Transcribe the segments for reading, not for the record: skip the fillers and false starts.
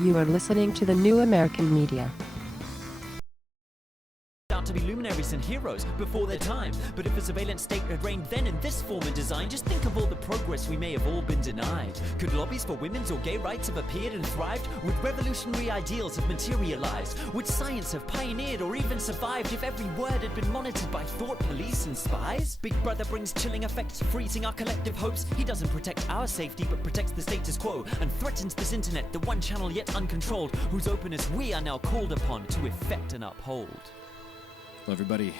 You are listening to the New American Media. To be luminaries and heroes before their time. But if a surveillance state had reigned then in this form and design, just think of all the progress we may have all been denied. Could lobbies for women's or gay rights have appeared and thrived? Would revolutionary ideals have materialized? Would science have pioneered or even survived if every word had been monitored by thought police and spies? Big Brother brings chilling effects, freezing our collective hopes. He doesn't protect our safety but protects the status quo and threatens this internet, the one channel yet uncontrolled, whose openness we are now called upon to effect and uphold. Hello, everybody.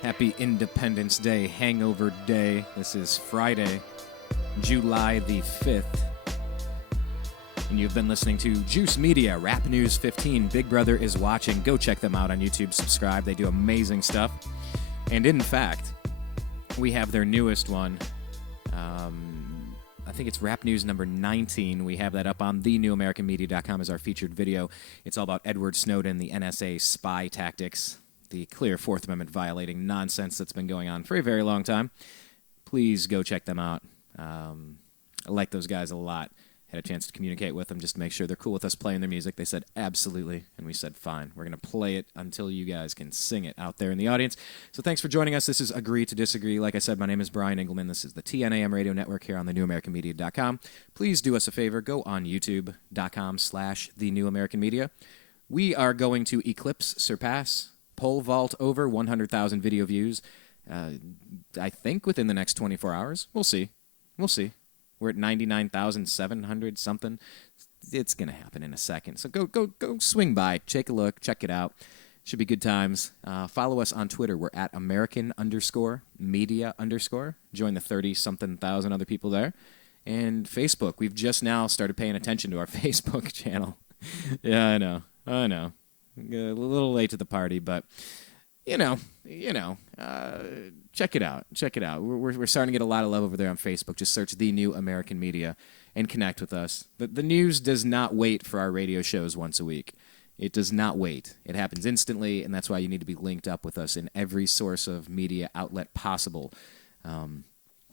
Happy Independence Day, Hangover Day. This is Friday, July the 5th. And you've been listening to Juice Media, Rap News 15. Big Brother is watching. Go check them out on YouTube. Subscribe. They do amazing stuff. And in fact, we have their newest one. I think it's Rap News number 19. We have that up on thenewamericanmedia.com as our featured video. It's all about Edward Snowden, the NSA spy tactics, the clear Fourth Amendment violating nonsense that's been going on for a very long time. Please go check them out. I like those guys a lot. Had a chance to communicate with them just to make sure they're cool with us playing their music. They said absolutely, and we said fine. We're going to play it until you guys can sing it out there in the audience. So thanks for joining us. This is Agree to Disagree. Like I said, my name is Brian Engelman. This is the TNAM Radio Network here on thenewamericanmedia.com. Please do us a favor. Go on youtube.com/thenewamericanmedia. We are going to eclipse, surpass, pole vault over 100,000 video views, I think within the next 24 hours. We'll see. We'll see. We're at 99,700 something. It's going to happen in a second. So go swing by, take a look, check it out. Should be good times. Follow us on Twitter. We're at American_media_. Join the 30-something thousand other people there. And Facebook. We've just now started paying attention to our Facebook channel. Yeah, I know. A little late to the party, but check it out. Check it out. We're starting to get a lot of love over there on Facebook. Just search The New American Media and connect with us. The news does not wait for our radio shows once a week. It does not wait. It happens instantly, and that's why you need to be linked up with us in every source of media outlet possible.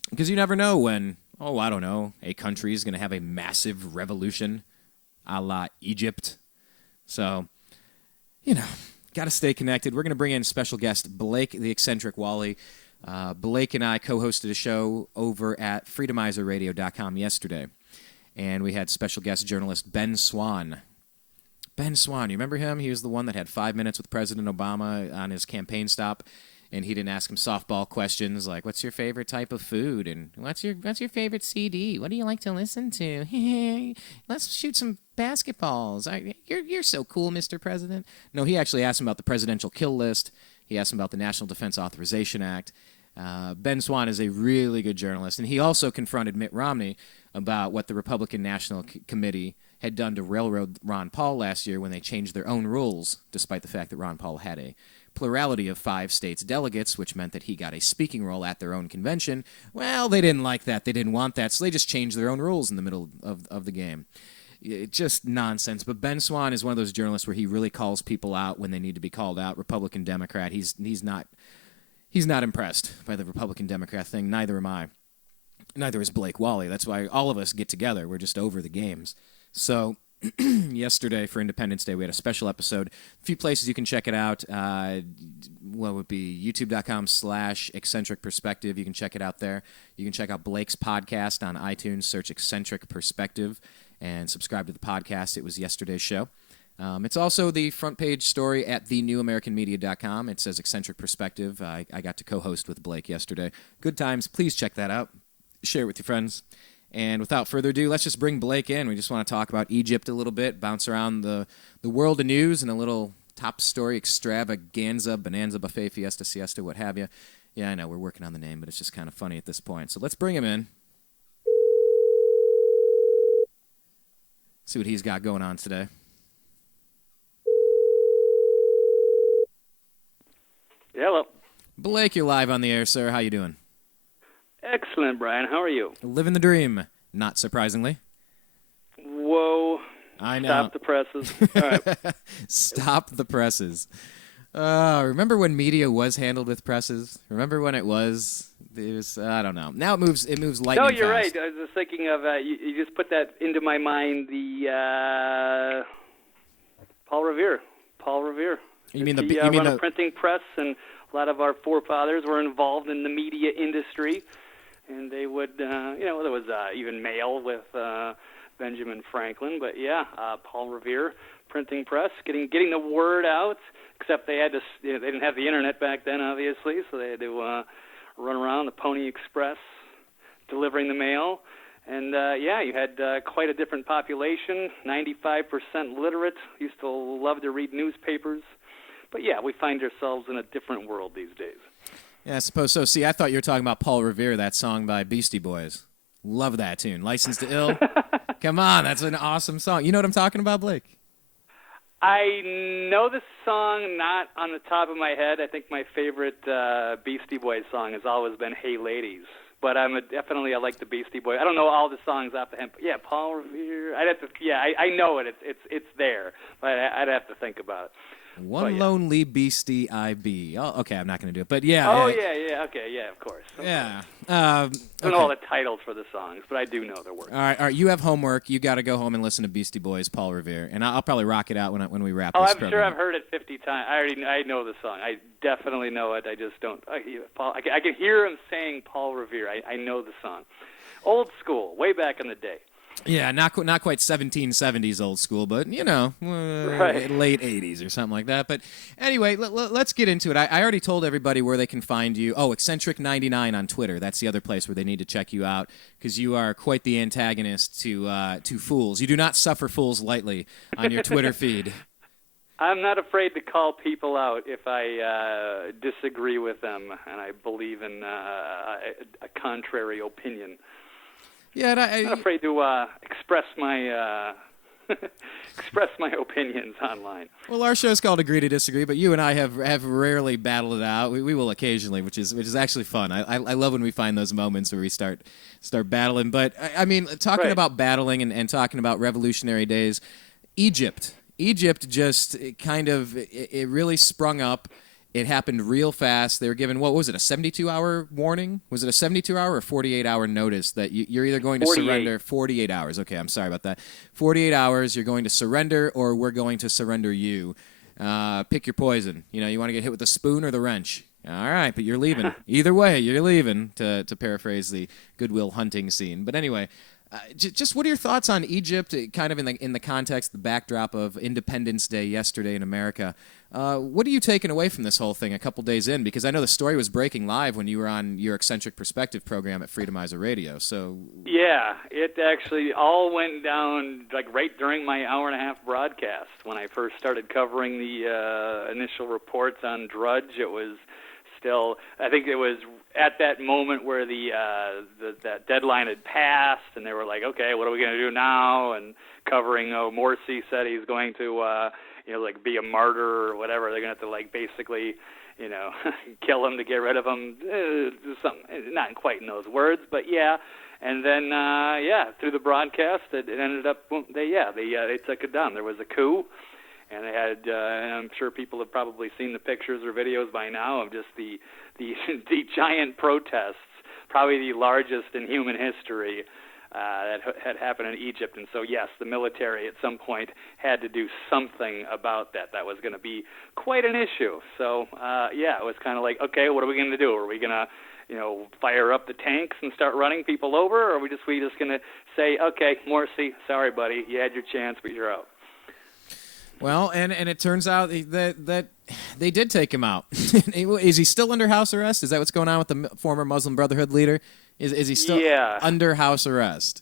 Because you never know when, a country is going to have a massive revolution a la Egypt. So, got to stay connected. We're going to bring in special guest Blake, the eccentric Walley. Blake and I co-hosted a show over at freedomizerradio.com yesterday, and we had special guest journalist Ben Swan. Ben Swan, you remember him? He was the one that had 5 minutes with President Obama on his campaign stop, and he didn't ask him softball questions like, "What's your favorite type of food?" and "What's your favorite CD? What do you like to listen to? Let's shoot some basketballs. You're so cool, Mr. President." No, he actually asked him about the presidential kill list. He asked him about the National Defense Authorization Act. Ben Swan is a really good journalist, and he also confronted Mitt Romney about what the Republican National Committee had done to railroad Ron Paul last year when they changed their own rules, despite the fact that Ron Paul had a plurality of 5 states' delegates, which meant that he got a speaking role at their own convention. Well, they didn't like that. They didn't want that, so they just changed their own rules in the middle of the game. Just nonsense. But Ben Swan is one of those journalists where he really calls people out when they need to be called out. Republican, Democrat. He's not impressed by the Republican Democrat thing. Neither am I. Neither is Blake Walley. That's why all of us get together. We're just over the games. So yesterday for Independence Day, we had a special episode. A few places you can check it out. What would be youtube.com/eccentric perspective. You can check it out there. You can check out Blake's podcast on iTunes. Search Eccentric Perspective and subscribe to the podcast. It was yesterday's show. It's also the front page story at thenewamericanmedia.com. It says Eccentric Perspective. I got to co-host with Blake yesterday. Good times. Please check that out. Share it with your friends. And without further ado, let's just bring Blake in. We just want to talk about Egypt a little bit, bounce around the world of news and a little top story extravaganza, bonanza, buffet, fiesta, siesta, what have you. Yeah, I know, we're working on the name, but it's just kind of funny at this point. So let's bring him in. See what he's got going on today. Hello. Blake, you're live on the air, sir. How you doing? Excellent, Brian. How are you? Living the dream, not surprisingly. Whoa. I know. Stop the presses. All right. Stop the presses. Remember when media was handled with presses? Remember when it was? I don't know. Now it moves lightning fast. No, you're right. I was just thinking of, you just put that into my mind, the Paul Revere. You mean he run a printing press, and a lot of our forefathers were involved in the media industry, and they would, there was even mail with Benjamin Franklin, but yeah, Paul Revere, printing press, getting the word out. Except they had to, they didn't have the internet back then, obviously, so they had to run around the Pony Express, delivering the mail. And you had quite a different population, 95% literate, used to love to read newspapers. But yeah, we find ourselves in a different world these days. Yeah, I suppose so. See, I thought you were talking about Paul Revere, that song by Beastie Boys. Love that tune. Licensed to Ill. Come on, that's an awesome song. You know what I'm talking about, Blake? I know the song, not on the top of my head. I think my favorite Beastie Boys song has always been "Hey Ladies," but I like the Beastie Boys. I don't know all the songs off the head, but yeah, Paul Revere. I'd have to. Yeah, I know it. It's there, but I'd have to think think about it. One lonely beastie I be. Oh, okay, I'm not going to do it, but yeah. Oh, yeah, okay, yeah, of course. Yeah. I don't know all the titles for the songs, but I do know their words. All right, you have homework. You got to go home and listen to Beastie Boys, Paul Revere, and I'll probably rock it out when we wrap this program. I'm sure I've heard it 50 times. I know the song. I definitely know it. I just don't. I can hear him saying Paul Revere. I know the song. Old school, way back in the day. Yeah, not quite 1770s old school, but, right. Late 80s or something like that. But anyway, let's get into it. I already told everybody where they can find you. Oh, Eccentric99 on Twitter. That's the other place where they need to check you out, because you are quite the antagonist to fools. You do not suffer fools lightly on your Twitter feed. I'm not afraid to call people out if I disagree with them and I believe in a contrary opinion. Yeah, I'm not afraid to express my opinions online. Well, our show's called Agree to Disagree, but you and I have rarely battled it out. We will occasionally, which is actually fun. I love when we find those moments where we start battling. But I mean, talking about battling and talking about revolutionary days, Egypt just kind of it really sprung up. It happened real fast. They were given, what was it, a 72-hour warning? Was it a 72-hour or 48-hour notice that you're either going to 48. surrender? 48 hours. Okay, I'm sorry about that. 48 hours, you're going to surrender, or we're going to surrender you. Pick your poison. You want to get hit with the spoon or the wrench. All right, but you're leaving. Either way, you're leaving, to paraphrase the Goodwill Hunting scene. But anyway, just what are your thoughts on Egypt, kind of in the context, the backdrop of Independence Day yesterday in America? What are you taking away from this whole thing a couple days in? Because I know the story was breaking live when you were on your Eccentric Perspective program at Freedomizer Radio. So yeah, it actually all went down right during my hour-and-a-half broadcast. When I first started covering the initial reports on Drudge, it was still, I think it was at that moment where that deadline had passed, and they were like, okay, what are we going to do now? And covering, Morsi said he's going to, be a martyr or whatever. They're going to have to, basically, kill him to get rid of him. Something, not quite in those words, but yeah. And then, through the broadcast, it ended up, they took it down. There was a coup. And they had, and I'm sure people have probably seen the pictures or videos by now of just the giant protests, probably the largest in human history that had happened in Egypt. And so, yes, the military at some point had to do something about that. That was going to be quite an issue. So, it was kind of like, okay, what are we going to do? Are we going to fire up the tanks and start running people over, or are we just going to say, okay, Morsi, sorry, buddy, you had your chance, but you're out? Well, and it turns out that they did take him out. Is he still under house arrest? Is that what's going on with the former Muslim Brotherhood leader? Is he still under house arrest?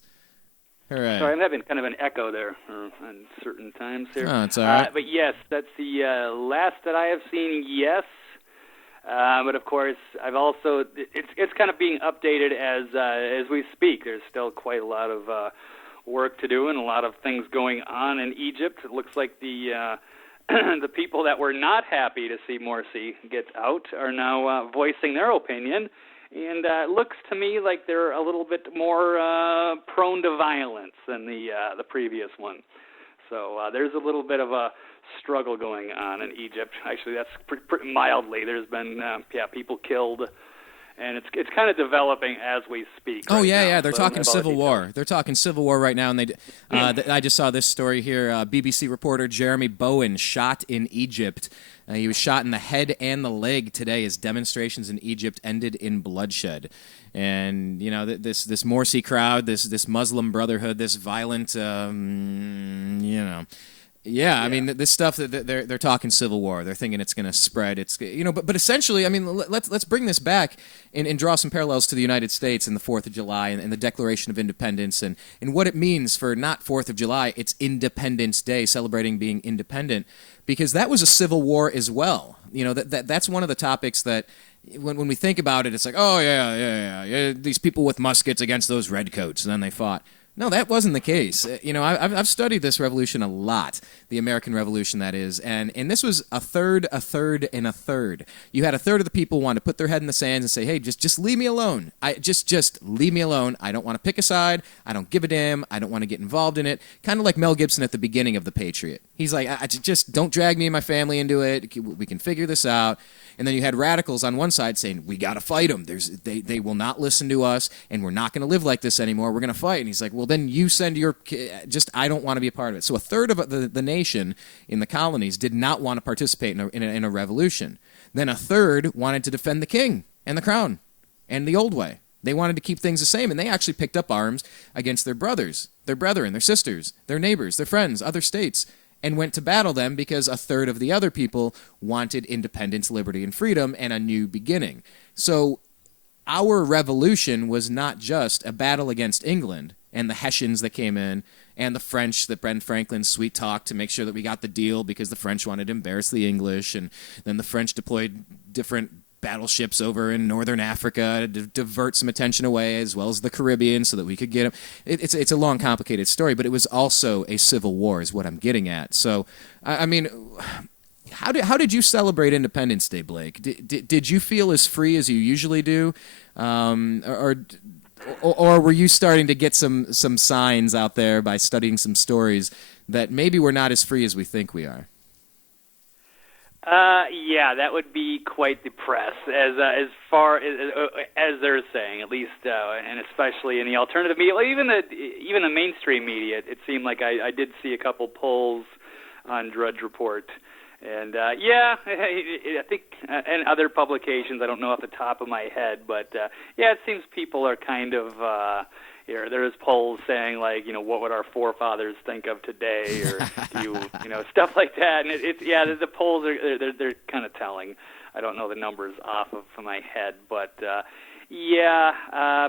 All right. Sorry, I'm having kind of an echo there on certain times here. Oh, it's all right. But yes, that's the last that I have seen, yes. But of course, I've also, it's kind of being updated as we speak. There's still quite a lot of work to do and a lot of things going on in Egypt. It looks like the the people that were not happy to see Morsi get out are now voicing their opinion, and it looks to me like they're a little bit more prone to violence than the previous one. So there's a little bit of a struggle going on in Egypt. Actually, that's pretty mildly. There's been people killed, and it's kind of developing as we speak. Oh, right yeah, now. yeah. They're So talking all the civil details. war. They're talking civil war right now, and I just saw this story here. BBC reporter Jeremy Bowen shot in Egypt. He was shot in the head and the leg today as demonstrations in Egypt ended in bloodshed. And, you know, this Morsi crowd, this Muslim Brotherhood, this violent, Yeah, I mean, this stuff that they're talking civil war. They're thinking it's going to spread. It's but essentially, I mean, let's bring this back and draw some parallels to the United States and the 4th of July and the Declaration of Independence and what it means for not 4th of July, it's Independence Day, celebrating being independent, because that was a civil war as well. You know, that's one of the topics that when we think about it, it's like, oh yeah, these people with muskets against those redcoats, and then they fought. No, that wasn't the case. You know, I've studied this revolution a lot, the American Revolution, that is, and this was a third, and a third. You had a third of the people want to put their head in the sand and say, hey, just leave me alone. Just leave me alone. I don't want to pick a side. I don't give a damn. I don't want to get involved in it. Kind of like Mel Gibson at the beginning of The Patriot. He's like, I just don't drag me and my family into it. We can figure this out. And then you had radicals on one side saying, we got to fight them. They will not listen to us, and we're not going to live like this anymore. We're going to fight. And he's like, well, then you send your I don't want to be a part of it. So a third of the nation in the colonies did not want to participate in a revolution. Then a third wanted to defend the king and the crown and the old way. They wanted to keep things the same, and they actually picked up arms against their brothers, their brethren, their sisters, their neighbors, their friends, other states, and went to battle them because a third of the other people wanted independence, liberty, and freedom and a new beginning. So our revolution was not just a battle against England and the Hessians that came in and the French that Ben Franklin sweet talked to make sure that we got the deal because the French wanted to embarrass the English, and then the French deployed different battleships over in northern Africa to divert some attention away, as well as the Caribbean, so that we could get them. It's a long, complicated story, but it was also a civil war, is what I'm getting at. So, I mean, how did you celebrate Independence Day, Blake? Did you feel as free as you usually do, or were you starting to get some signs out there by studying some stories that maybe we're not as free as we think we are? Yeah, that would be quite the press, as far as they're saying, at least, and especially in the alternative media, even the mainstream media. It seemed like I did see a couple polls on Drudge Report, and I think, and other publications. I don't know off the top of my head, but it seems people are kind of. There's polls saying, like, what would our forefathers think of today, or stuff like that. And the polls they're kind of telling. I don't know the numbers off of my head, but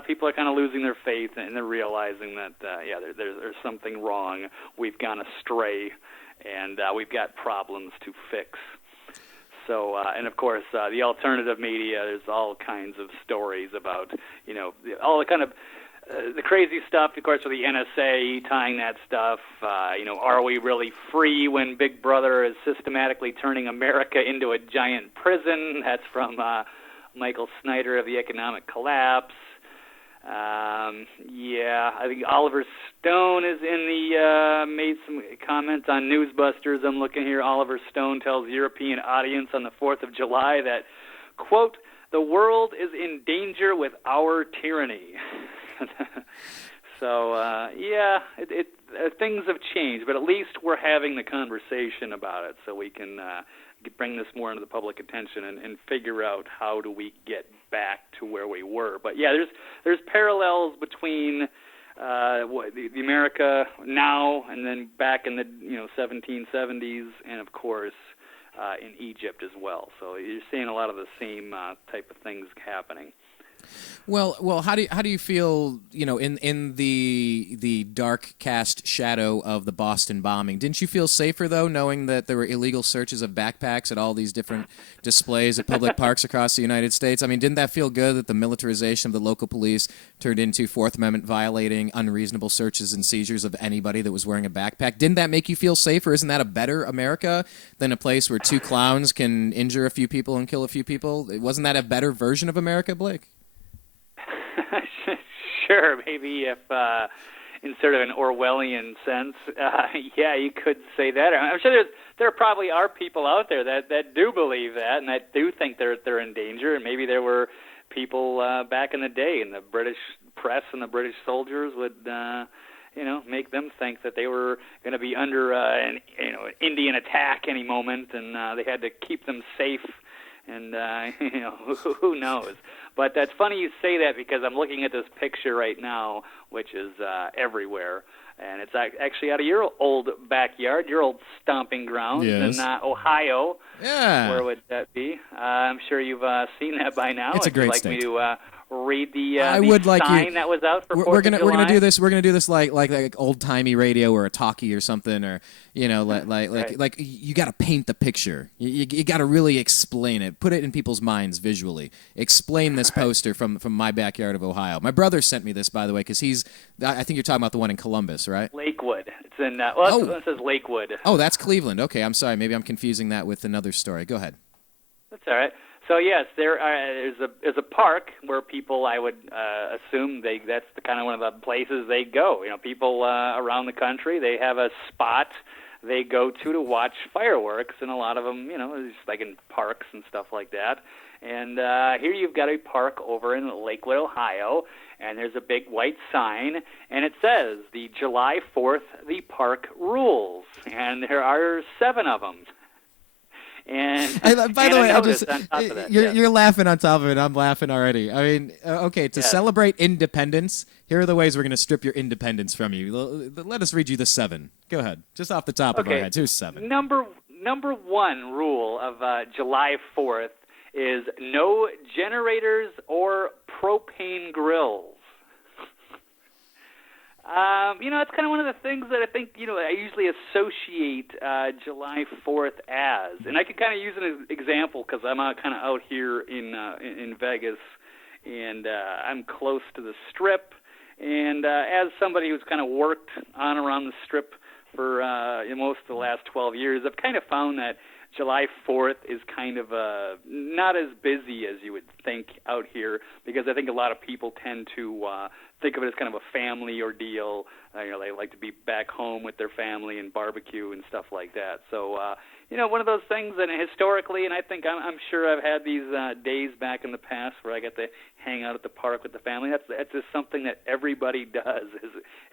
people are kind of losing their faith, and they're realizing that there's something wrong. We've gone astray, and we've got problems to fix. So, and of course, the alternative media. There's all kinds of stories about all the kind of. The crazy stuff, of course, with the NSA tying that stuff. Are we really free when Big Brother is systematically turning America into a giant prison? That's from Michael Snyder of The Economic Collapse. I think Oliver Stone is in the made some comments on Newsbusters. I'm looking here. Oliver Stone tells European audience on the 4th of July that, quote, the world is in danger with our tyranny. So, things have changed, but at least we're having the conversation about it, so we can bring this more into the public attention and figure out how do we get back to where we were. But there's parallels between the America now and then back in the 1770s, and of course in Egypt as well. So you're seeing a lot of the same type of things happening. Well, how do you feel, in the dark cast shadow of the Boston bombing? Didn't you feel safer, though, knowing that there were illegal searches of backpacks at all these different displays at public parks across the United States? I mean, didn't that feel good that the militarization of the local police turned into Fourth Amendment violating, unreasonable searches and seizures of anybody that was wearing a backpack? Didn't that make you feel safer? Isn't that a better America than a place where two clowns can injure a few people and kill a few people? Wasn't that a better version of America, Blake? Sure, maybe in sort of an Orwellian sense, yeah, you could say that. I'm sure there probably are people out there that do believe that and that do think they're in danger, and maybe there were people back in the day, and the British press and the British soldiers would make them think that they were going to be under an Indian attack any moment, and they had to keep them safe. And who knows? But that's funny you say that, because I'm looking at this picture right now, which is everywhere, and it's actually out of your old backyard, your old stomping grounds in Ohio. Yeah. Where would that be? I'm sure you've seen that by now. It's a great state. state. Would you like me to read the sign that was out for 4th we're of gonna July? do this. We're gonna do this like old timey radio or a talkie or something, or like you got to paint the picture. You got to really explain it. Put it in people's minds visually. Explain this poster from my backyard of Ohio. My brother sent me this, by the way, because I think you're talking about the one in Columbus, right? Lakewood. It's in. It says Lakewood. Oh, that's Cleveland. Okay, I'm sorry. Maybe I'm confusing that with another story. Go ahead. That's all right. So yes, there's a park where people, I would assume that's the kind of one of the places they go. People around the country, they have a spot they go to watch fireworks, and a lot of them, just like in parks and stuff like that. And here you've got a park over in Lakewood, Ohio, and there's a big white sign, and it says, the July 4th, the park rules, and there are 7 of them. And by the way, you're yes. laughing on top of it. I'm laughing already. I mean, okay, to celebrate independence, here are the ways we're going to strip your independence from you. Let us read you the 7. Go ahead, just off the top of our heads. Who's 7? Number 1 rule of July 4th is no generators or propane grills. It's kind of one of the things that I think, I usually associate July 4th as. And I can kind of use an example because I'm kind of out here in Vegas, and I'm close to the Strip. And as somebody who's kind of worked on around the Strip for most of the last 12 years, I've kind of found that July 4th is kind of not as busy as you would think out here, because I think a lot of people tend to think of it as kind of a family ordeal. They like to be back home with their family and barbecue and stuff like that. So, one of those things, and historically, and I think I'm sure I've had these days back in the past where I get to hang out at the park with the family. That's just something that everybody does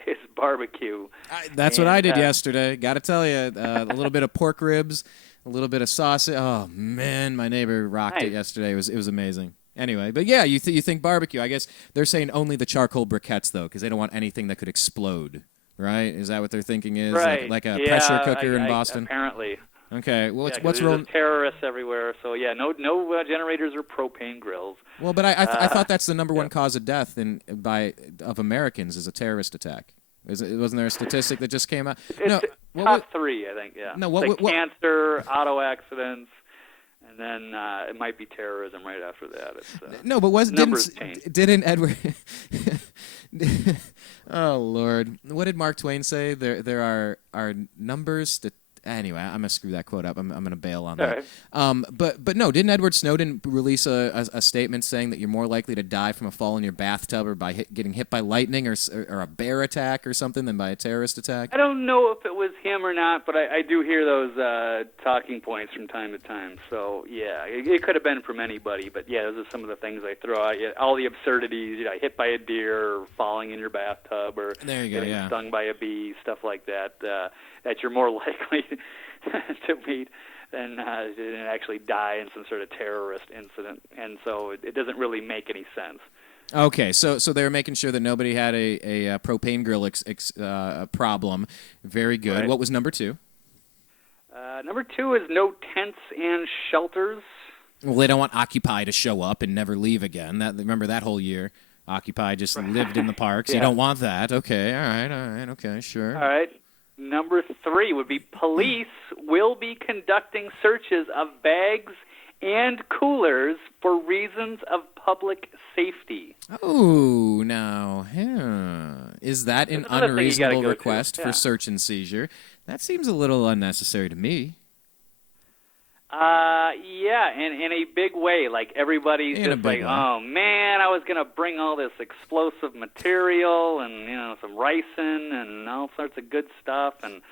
is barbecue. That's what I did yesterday. Got to tell you, a little bit of pork ribs, a little bit of sausage. Oh man, my neighbor rocked it yesterday. It was amazing. Anyway, but yeah, you think barbecue. I guess they're saying only the charcoal briquettes though, because they don't want anything that could explode. Right? Is that what they're thinking is? Right. Like a pressure cooker in Boston? Apparently. Okay. Well, what's wrong? There's terrorists everywhere, so yeah, no generators or propane grills. Well, but I thought that's the number one cause of death of Americans is a terrorist attack. Wasn't there a statistic that just came out? It's top 3, I think. Yeah. No, what, cancer, auto accidents, and then it might be terrorism right after that. No, but didn't Edward? Oh Lord, what did Mark Twain say? There are numbers that. Anyway, I'm gonna screw that quote up. I'm gonna bail on that. Right. But no, didn't Edward Snowden release a statement saying that you're more likely to die from a fall in your bathtub or by getting hit by lightning or a bear attack or something than by a terrorist attack? I don't know if it was him or not, but I do hear those talking points from time to time. So yeah, it could have been from anybody. But yeah, those are some of the things I throw out. Yeah, all the absurdities, hit by a deer or falling in your bathtub or getting stung by a bee, stuff like that. That you're more likely to meet than actually die in some sort of terrorist incident. And so it doesn't really make any sense. Okay, so they were making sure that nobody had a propane grill problem. Very good. Right. What was number 2? Number 2 is no tents and shelters. Well, they don't want Occupy to show up and never leave again. Remember that whole year? Occupy just lived in the parks. You don't want that. Okay, all right, okay, sure. All right. Number 3 would be police will be conducting searches of bags and coolers for reasons of public safety. Oh, now, is that an unreasonable request for search and seizure? That seems a little unnecessary to me. Yeah, in a big way. Like, everybody's just like, oh, man, I was going to bring all this explosive material and, some ricin and all sorts of good stuff, and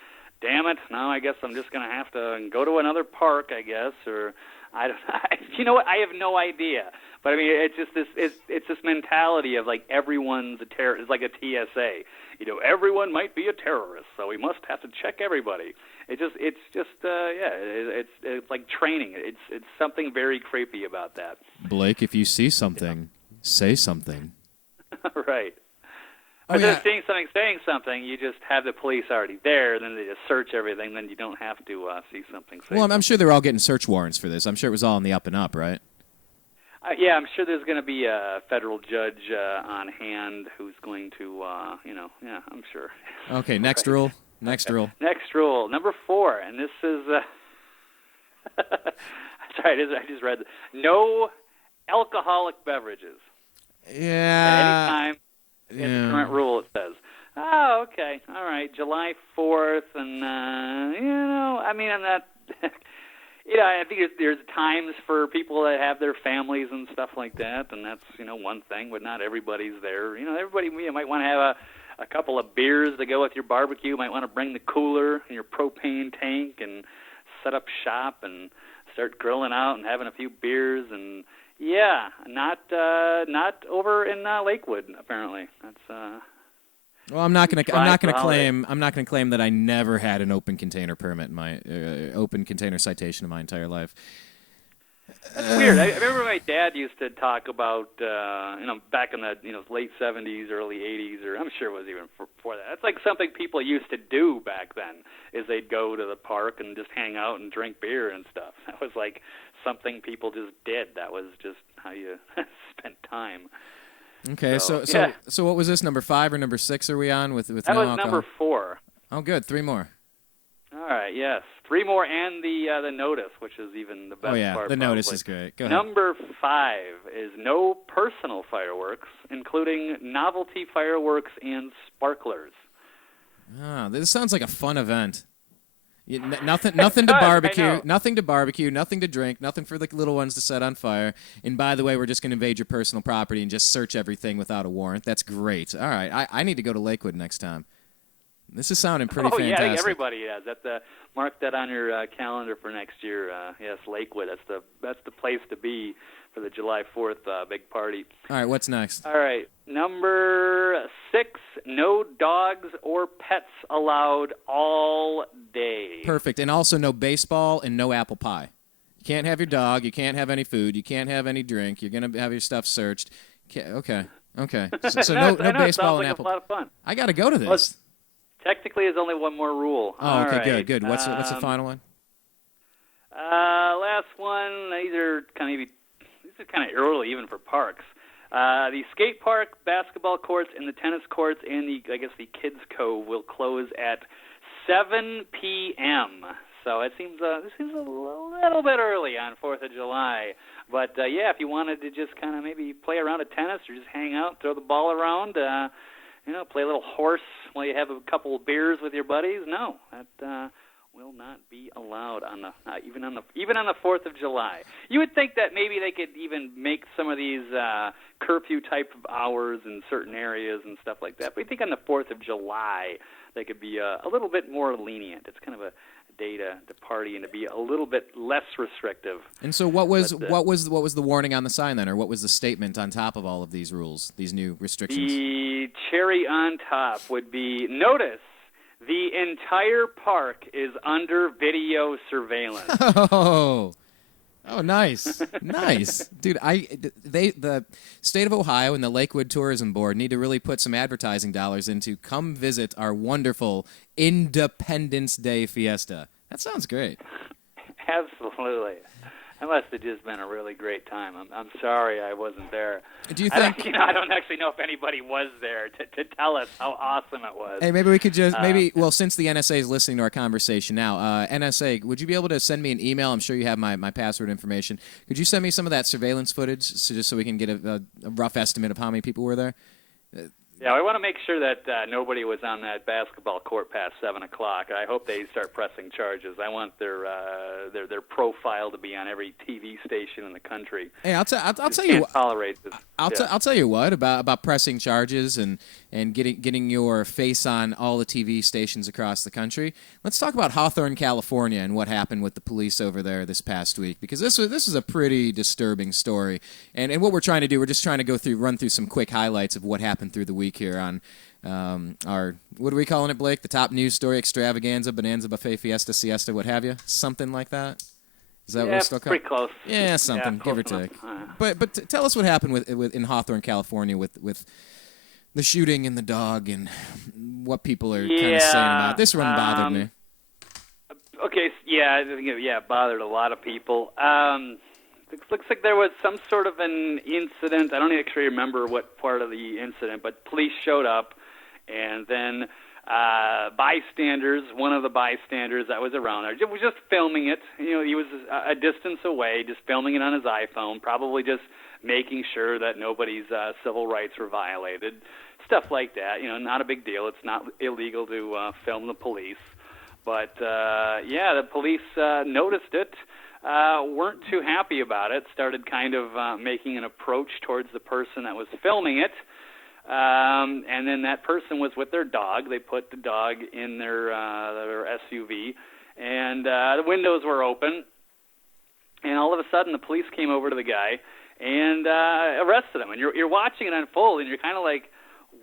damn it, now I guess I'm just going to have to go to another park, I guess, or I don't you know what, I have no idea. But, I mean, it's just it's this mentality of, like, everyone's a terrorist. It's like a TSA. Everyone might be a terrorist, so we must have to check everybody. It's like training. It's something very creepy about that. Blake, if you see something, say something. Right. Oh, Instead of seeing something, saying something, you just have the police already there, then they just search everything, then you don't have to see something. Well, I'm sure they're all getting search warrants for this. I'm sure it was all on the up and up, right? Yeah, I'm sure there's going to be a federal judge on hand who's going to, yeah, I'm sure. Okay, next rule. Next rule. Next rule, number 4, and this is, sorry, I just read this. No alcoholic beverages. Yeah. At any time, in the current rule, it says. Oh, okay, all right, July 4th, and, I mean, I'm not... I think there's times for people that have their families and stuff like that, and that's, one thing, but not everybody's there. Everybody might want to have a couple of beers to go with your barbecue. You might want to bring the cooler and your propane tank and set up shop and start grilling out and having a few beers. And, yeah, not over in Lakewood, apparently. That's... Well, I'm not going to claim that I never had an open container permit in my open container citation in my entire life. That's weird. I remember my dad used to talk about back in the late 70s, early 80s, or I'm sure it was even before that. That's like something people used to do back then. Is they'd go to the park and just hang out and drink beer and stuff. That was like something people just did. That was just how you spent time. Okay, so what was this, number 5 or number 6 are we on with that no was alcohol? Number 4. Oh, good, 3 more. All right, yes, 3 more, and the notice, which is even the best part. Oh yeah, part, the notice probably. is great. Go ahead. Number 5 is no personal fireworks, including novelty fireworks and sparklers. Oh, this sounds like a fun event. Nothing to barbecue, nothing to drink, nothing for the little ones to set on fire. And by the way, we're just going to invade your personal property and just search everything without a warrant. That's great. All right, I need to go to Lakewood next time. This is sounding pretty fantastic. Yeah, I think everybody has. Mark that on your calendar for next year. Yes, Lakewood. That's the place to be for the July 4th big party. All right, what's next? All right, number 6, no dogs or pets allowed all day. Perfect, and also no baseball and no apple pie. You can't have your dog. You can't have any food. You can't have any drink. You're going to have your stuff searched. Okay. So no baseball and apple pie. It sounds like a lot of fun. I got to go to this. Well, technically, there's only one more rule. Oh, okay, right. good. What's the final one? Last one. These are kind of early even for parks. The skate park, basketball courts, and the tennis courts, and the Kids Cove will close at 7 p.m. So it seems a little bit early on 4th of July. But if you wanted to just kind of maybe play around at tennis or just hang out, throw the ball around. Play a little horse while you have a couple of beers with your buddies. No, that will not be allowed even on the 4th of July. You would think that maybe they could even make some of these curfew type of hours in certain areas and stuff like that. But I think on the 4th of July they could be a little bit more lenient. It's kind of a day to party and to be a little bit less restrictive. And so what was the warning on the sign then, or what was the statement on top of all of these rules, these new restrictions? The cherry on top would be, notice, the entire park is under video surveillance. Oh, nice. Nice. Dude, the state of Ohio and the Lakewood Tourism Board need to really put some advertising dollars into come visit our wonderful Independence Day fiesta. That sounds great. Absolutely. That must have just been a really great time. I'm sorry I wasn't there. Do you think? I don't actually know if anybody was there to tell us how awesome it was. Hey, maybe we could just since the NSA is listening to our conversation now, NSA, would you be able to send me an email? I'm sure you have my password information. Could you send me some of that surveillance footage just so we can get a rough estimate of how many people were there? Yeah, I want to make sure that nobody was on that basketball court past 7 o'clock. I hope they start pressing charges. I want their profile to be on every TV station in the country. Hey, I'll tell you. Can't tolerate this. I'll tell you what about pressing charges and getting your face on all the TV stations across the country. Let's talk about Hawthorne, California, and what happened with the police over there this past week, because this was a pretty disturbing story. And what we're trying to do, we're just trying to run through some quick highlights of what happened through the week here on our, what are we calling it, Blake? The top news story extravaganza, bonanza, buffet, fiesta, siesta, what have you? Something like that? Is that what we're still calling? Pretty close. Yeah, something, give or take. But tell us what happened with in Hawthorne, California, with the shooting and the dog, and what people are kind of saying about it. This one bothered me. Okay, it bothered a lot of people. Looks like there was some sort of an incident. I don't actually remember what part of the incident, but police showed up, and then bystanders, one of the bystanders that was around there, was just filming it. You know, he was a distance away, just filming it on his iPhone, probably just making sure that nobody's civil rights were violated, stuff like that. You know, not a big deal. It's not illegal to film the police. But, the police noticed it. Weren't too happy about it, started kind of making an approach towards the person that was filming it, and then that person was with their dog. They put the dog in their SUV, and the windows were open, and all of a sudden the police came over to the guy and arrested him. And you're watching it unfold, and you're kind of like,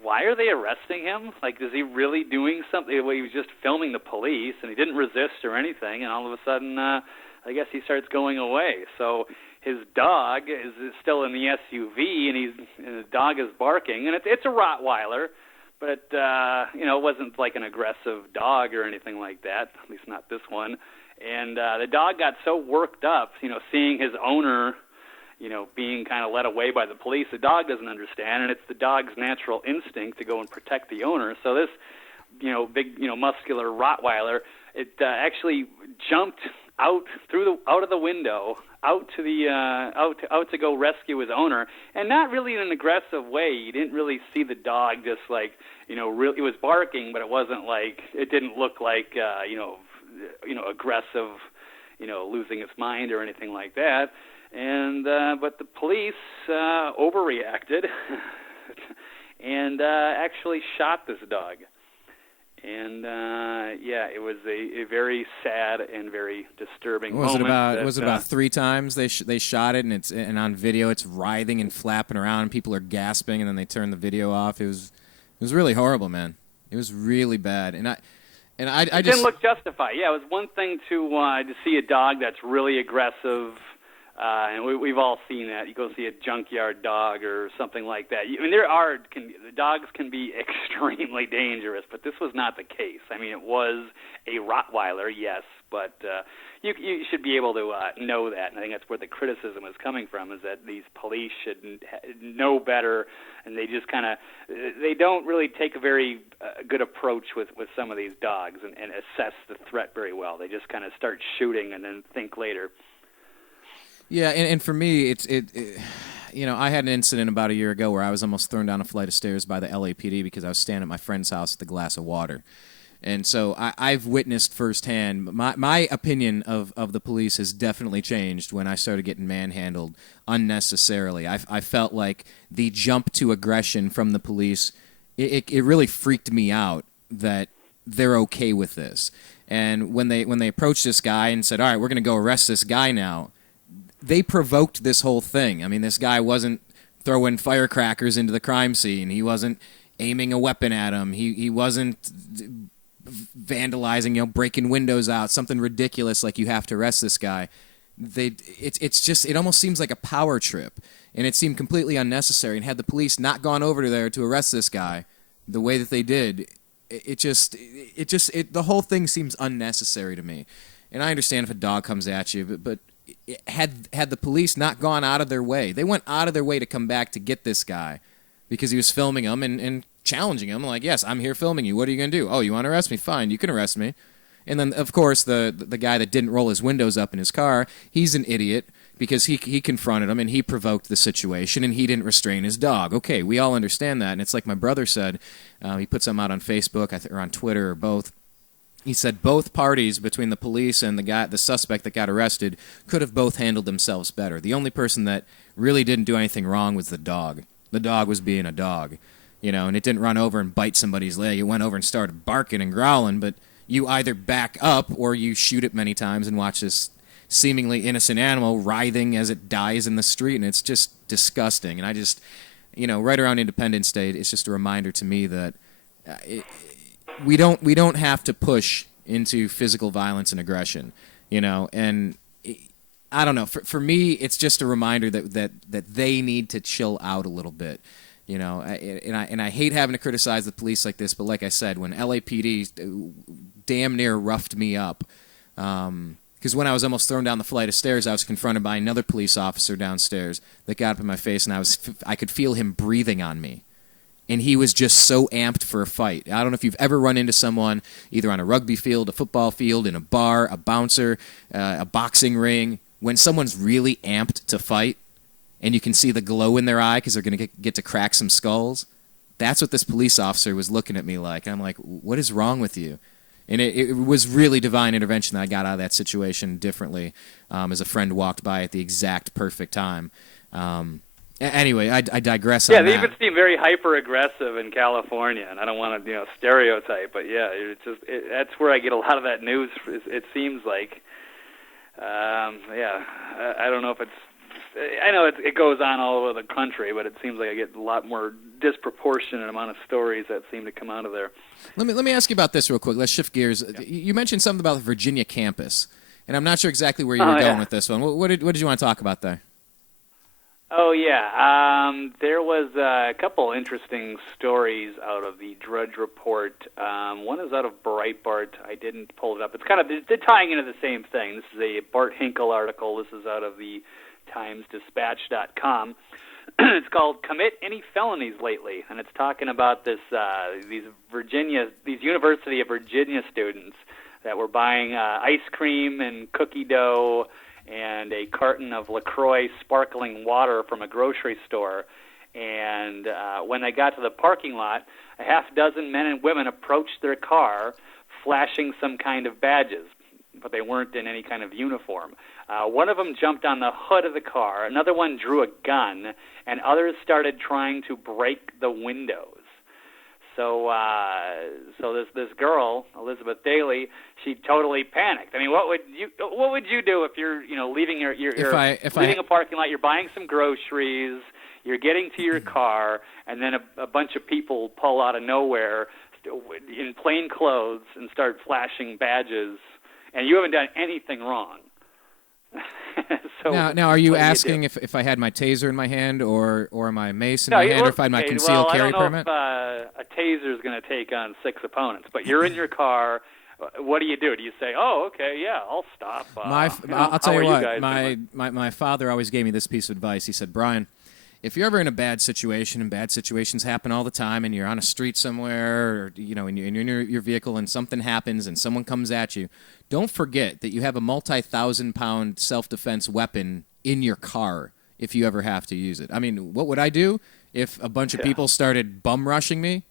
why are they arresting him? Like, is he really doing something? Well, he was just filming the police, and he didn't resist or anything, and all of a sudden I guess he starts going away. So his dog is still in the SUV, and the dog is barking, and it's a Rottweiler, but it wasn't like an aggressive dog or anything like that. At least not this one. And the dog got so worked up, seeing his owner, being kind of led away by the police. The dog doesn't understand, and it's the dog's natural instinct to go and protect the owner. So this, big, muscular Rottweiler, it actually jumped out of the window, out to go rescue his owner, and not really in an aggressive way. You didn't really see the dog just like, really, it was barking, but it wasn't like, it didn't look like, aggressive, losing its mind or anything like that. And but the police overreacted and actually shot this dog. And it was a very sad and very disturbing moment. Was it about 3 times they shot it, and on video it's writhing and flapping around, and people are gasping, and then they turn the video off. It was really horrible, man. It was really bad, and I just didn't look justified. Yeah, it was one thing to see a dog that's really aggressive. And we've all seen that. You go see a junkyard dog or something like that. The dogs can be extremely dangerous, but this was not the case. I mean, it was a Rottweiler, yes, but you should be able to know that. And I think that's where the criticism is coming from, is that these police should know better, and they just they don't really take a very good approach with some of these dogs and assess the threat very well. They just kind of start shooting and then think later. Yeah, and for me, I had an incident about a year ago where I was almost thrown down a flight of stairs by the LAPD because I was standing at my friend's house with a glass of water. And so I've witnessed firsthand, my opinion of the police has definitely changed when I started getting manhandled unnecessarily. I felt like the jump to aggression from the police, it really freaked me out that they're okay with this. And when they approached this guy and said, all right, we're going to go arrest this guy now, they provoked this whole thing. I mean, this guy wasn't throwing firecrackers into the crime scene. He wasn't aiming a weapon at him. He wasn't vandalizing, breaking windows out, something ridiculous like you have to arrest this guy. It almost seems like a power trip, and it seemed completely unnecessary. And had the police not gone over there to arrest this guy the way that they did, the whole thing seems unnecessary to me. And I understand if a dog comes at you, but had the police not gone out of their way, they went out of their way to come back to get this guy because he was filming them and challenging him, like, yes, I'm here filming you. What are you going to do? Oh, you want to arrest me? Fine, you can arrest me. And then, of course, the guy that didn't roll his windows up in his car, he's an idiot because he confronted him and he provoked the situation and he didn't restrain his dog. Okay, we all understand that. And it's like my brother said, he put something out on Facebook or on Twitter or both. He said both parties between the police and the suspect that got arrested could have both handled themselves better. The only person that really didn't do anything wrong was the dog. The dog was being a dog, and it didn't run over and bite somebody's leg. It went over and started barking and growling, but you either back up or you shoot it many times and watch this seemingly innocent animal writhing as it dies in the street, and it's just disgusting. And I just, right around Independence Day, it's just a reminder to me that we don't have to push into physical violence and aggression, and I don't know. For me, it's just a reminder that they need to chill out a little bit, and I hate having to criticize the police like this, but like I said, when LAPD damn near roughed me up, because when I was almost thrown down the flight of stairs, I was confronted by another police officer downstairs that got up in my face, and I could feel him breathing on me. And he was just so amped for a fight. I don't know if you've ever run into someone either on a rugby field, a football field, in a bar, a bouncer, a boxing ring. When someone's really amped to fight and you can see the glow in their eye because they're going to get to crack some skulls, that's what this police officer was looking at me like. And I'm like, what is wrong with you? And it was really divine intervention that I got out of that situation differently as a friend walked by at the exact perfect time. Anyway, I digress on that. Yeah, they even seem very hyper-aggressive in California, and I don't want to stereotype, but yeah, that's where I get a lot of that news. It seems like, I don't know if I know it goes on all over the country, but it seems like I get a lot more disproportionate amount of stories that seem to come out of there. Let me ask you about this real quick. Let's shift gears. You mentioned something about the Virginia campus, and I'm not sure exactly where you were going with this one. What did you want to talk about there? Oh, yeah. There was a couple interesting stories out of the Drudge Report. One is out of Breitbart. I didn't pull it up. It's kind of they're tying into the same thing. This is a Bart Hinkle article. This is out of the TimesDispatch.com. It's called "Commit Any Felonies Lately," and it's talking about these University of Virginia students that were buying ice cream and cookie dough and a carton of LaCroix sparkling water from a grocery store. And when they got to the parking lot, a half dozen men and women approached their car, flashing some kind of badges, but they weren't in any kind of uniform. One of them jumped on the hood of the car, another one drew a gun, and others started trying to break the windows. So this girl, Elizabeth Daly, she totally panicked. I mean, what would you do if you're leaving leaving a parking lot, you're buying some groceries, you're getting to your car, and then a bunch of people pull out of nowhere in plain clothes and start flashing badges, and you haven't done anything wrong. So now, are you asking if I had my taser in my hand or my mace in my hand, or if I had my concealed carry permit? I don't know if a taser is going to take on 6 opponents, but you're in your car. What do you do? Do you say, "Oh, okay, yeah, I'll stop"? I'll tell you what. My father always gave me this piece of advice. He said, "Brian, if you're ever in a bad situation, and bad situations happen all the time, and you're on a street somewhere, or and you're in your vehicle, and something happens, and someone comes at you, don't forget that you have a multi-1,000-pound self-defense weapon in your car if you ever have to use it." I mean, what would I do if a bunch of people started bum rushing me?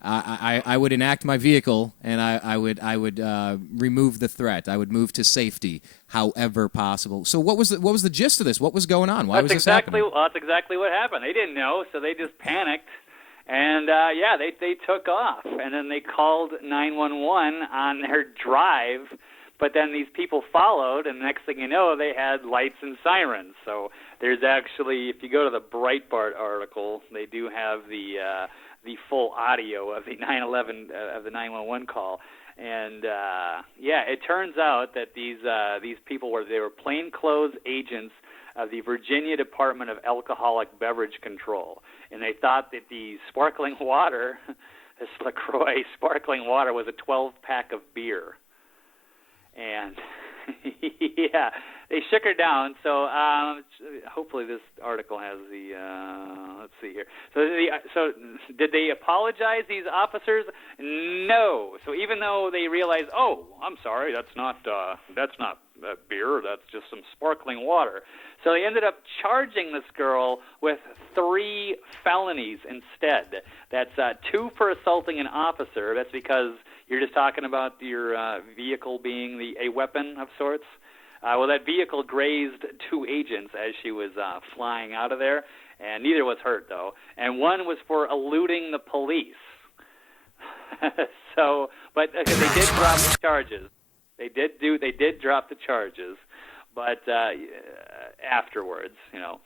I would enact my vehicle, and I would remove the threat. I would move to safety, however possible. So what was the gist of this? What was going on? Why was this happening? Well, that's exactly what happened. They didn't know, so they just panicked. And, they took off, and then they called 911 on their drive, but then these people followed, and the next thing you know, they had lights and sirens. So there's actually, if you go to the Breitbart article, they do have the full audio of the 911 call. And, it turns out that these people were plainclothes agents of the Virginia Department of Alcoholic Beverage Control. And they thought that the sparkling water, this LaCroix sparkling water, was a 12-pack of beer. And, they shook her down. So hopefully this article has let's see here. So did they apologize, these officers? No. So even though they realized, oh, I'm sorry, that's not beer, that's just some sparkling water. So they ended up charging this girl with 3 felonies instead. That's 2 for assaulting an officer. That's because you're just talking about your vehicle being a weapon of sorts. Well, that vehicle grazed 2 agents as she was flying out of there, and neither was hurt, though. And 1 was for eluding the police. So, but they did drop the charges. They did drop the charges, but afterwards, you know.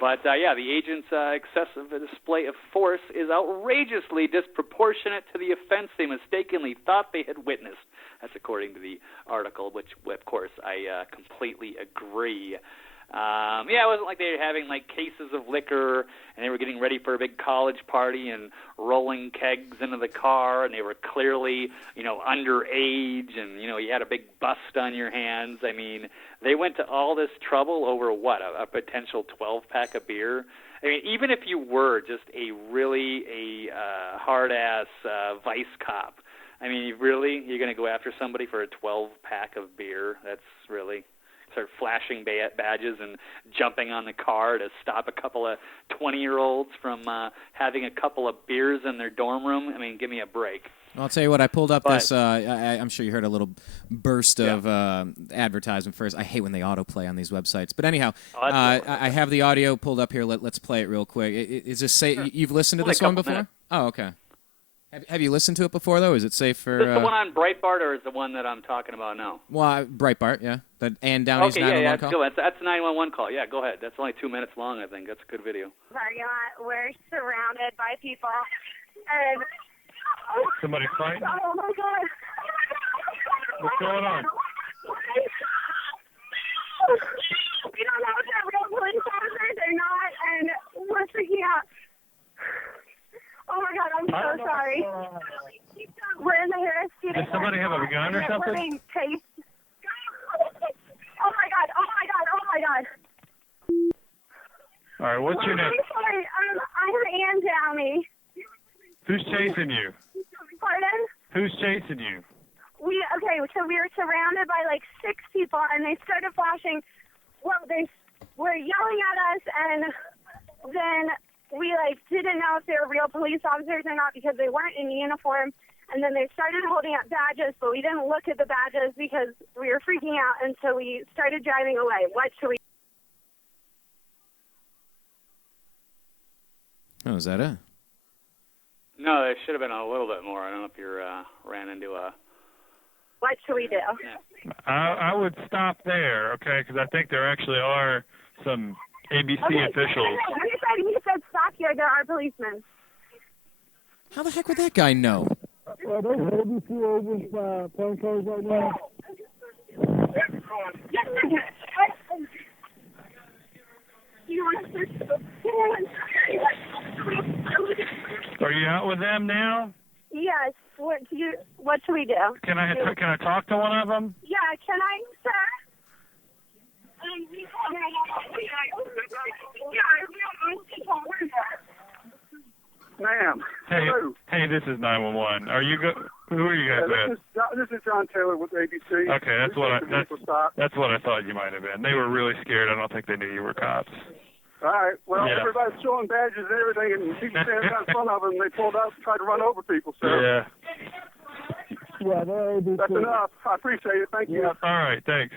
But yeah, the agent's excessive display of force is outrageously disproportionate to the offense they mistakenly thought they had witnessed. That's according to the article, which, of course, I completely agree. Yeah, it wasn't like they were having like cases of liquor and they were getting ready for a big college party and rolling kegs into the car, and they were clearly, you know, underage, and, you know, you had a big bust on your hands. I mean, they went to all this trouble over what, a potential 12-pack of beer? I mean, even if you were just a hard-ass vice cop, I mean, you're going to go after somebody for a 12-pack of beer? That's really... Start flashing badges and jumping on the car to stop a couple of 20-year-olds from having a couple of beers in their dorm room. I mean, give me a break. I'll tell you what, I pulled up this, I'm sure you heard a little burst of advertisement first. I hate when they autoplay on these websites. But anyhow, I have the audio pulled up here. Let's play it real quick. Is this you've listened to this one before? Minutes. Oh, okay. Have you listened to it before, though? Is it safe for... Is this the one on Breitbart, or is the one that I'm talking about now? Well, Breitbart, yeah. The Ann Downey's 911 call? Okay, that's a 911 call. Yeah, go ahead. That's only 2 minutes long, I think. That's a good video. We're surrounded by people, and... Somebody fighting? Oh, my God. What's going on? We don't know if they're real police officers or not, and we're freaking out. Oh, my God, I'm so sorry. We're in the Harris student. Does somebody have a gun or something? We're being chased. Oh, my God, oh, my God, oh, my God. All right, what's your name? I'm sorry, I'm Ann Downey. Who's chasing you? Pardon? Who's chasing you? So we were surrounded by like 6 people, and they started flashing. Well, they were yelling at us, and then we like didn't know if they were real police officers or not because they weren't in uniform. And then they started holding up badges, but we didn't look at the badges because we were freaking out, and so we started driving away. What should we? Oh, is that it? No, there should have been a little bit more. I don't know if you ran into a... What should we do? Yeah. I would stop there, okay, because I think there actually are some ABC officials. He said stop here. There are policemen. How the heck would that guy know? Are those ABC agents playing cards right now? Are you out with them now? Yes. What should we do? Can I talk to one of them? Yeah. Can I, sir? Ma'am. Hey, Hello. hey, this is 911. Are you Who are you guys with? This is John Taylor with ABC. Okay, that's what I thought you might have been. They were really scared. I don't think they knew you were cops. All right. Well, Yeah. everybody's showing badges and everything, and people standing out in front of them, and they pulled up and tried to run over people. So Yeah. yeah, that's enough. I appreciate it. Thank you. All right, thanks.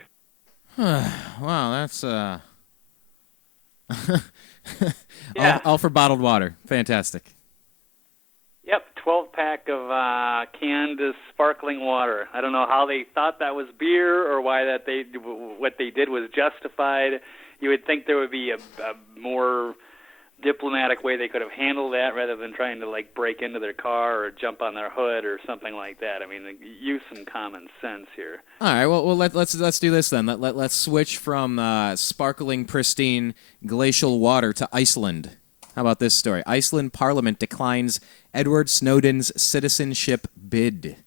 Wow, that's Yeah. all for bottled water. Fantastic. Yep, 12-pack of canned sparkling water. I don't know how they thought that was beer or why what they did was justified. You would think there would be a more diplomatic way they could have handled that rather than trying to like break into their car or jump on their hood or something like that. I mean, use some common sense here. All right, well let's do this then. Let's switch from sparkling, pristine glacial water to Iceland. How about this story? Iceland Parliament declines Edward Snowden's citizenship bid.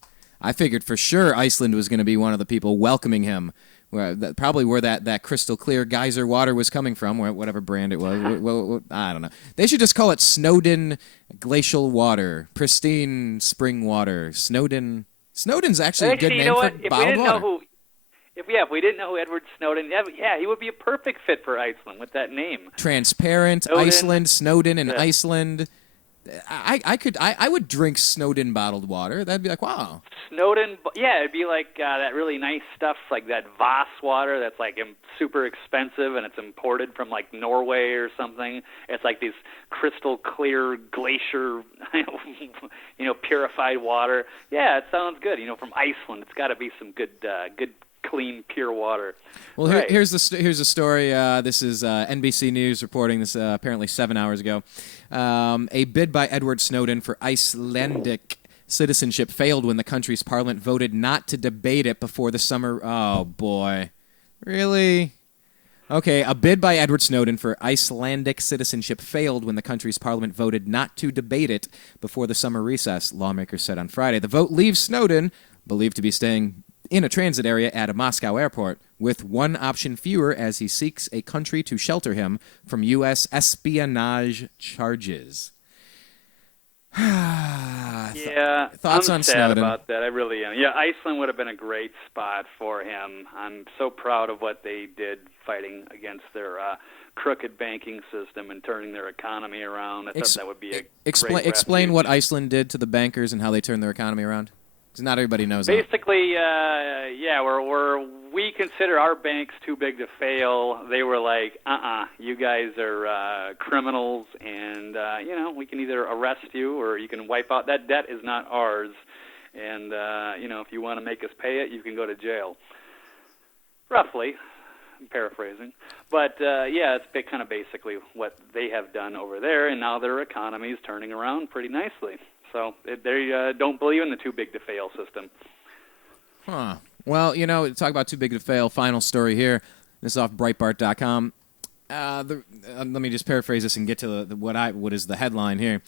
I figured for sure Iceland was going to be one of the people welcoming him. Probably where that crystal clear geyser water was coming from, whatever brand it was. Well, I don't know. They should just call it Snowden glacial water, pristine spring water. Snowden's actually a good name for bottled water. If we didn't know who Edward Snowden, he would be a perfect fit for Iceland with that name. Transparent, Snowden. Iceland, Snowden in Yeah. Iceland. I would drink Snowden bottled water. That'd be like, wow. Snowden, it'd be like that really nice stuff, like that Voss water that's like super expensive and it's imported from like Norway or something. It's like these crystal clear glacier, purified water. Yeah, it sounds good. From Iceland, it's got to be some good, clean, pure water. Well, Right. here's the story. This is NBC News reporting this apparently 7 hours ago. A bid by Edward Snowden for Icelandic citizenship failed when the country's parliament voted not to debate it before the summer. Oh, boy. Really? Okay, a bid by Edward Snowden for Icelandic citizenship failed when the country's parliament voted not to debate it before the summer recess, lawmakers said on Friday. The vote leaves Snowden, believed to be staying in a transit area at a Moscow airport, with one option fewer as he seeks a country to shelter him from U.S. espionage charges. Yeah, Thoughts I'm on sad Snowden? about that. I really am. Yeah, Iceland would have been a great spot for him. I'm so proud of what they did fighting against their crooked banking system and turning their economy around. I thought that would be a great Explain what refuge. Iceland did to the bankers and how they turned their economy around. Because not everybody knows that. Basically, we consider our banks too big to fail. They were like, you guys are criminals, and we can either arrest you or you can wipe out that debt. Is not ours, and if you want to make us pay it, you can go to jail. Roughly, I'm paraphrasing, but it's kind of basically what they have done over there, and now their economy is turning around pretty nicely. So they don't believe in the too big to fail system. Huh. Well, talk about too big to fail. Final story here. This is off Breitbart.com. Let me just paraphrase this and get to what is the headline here.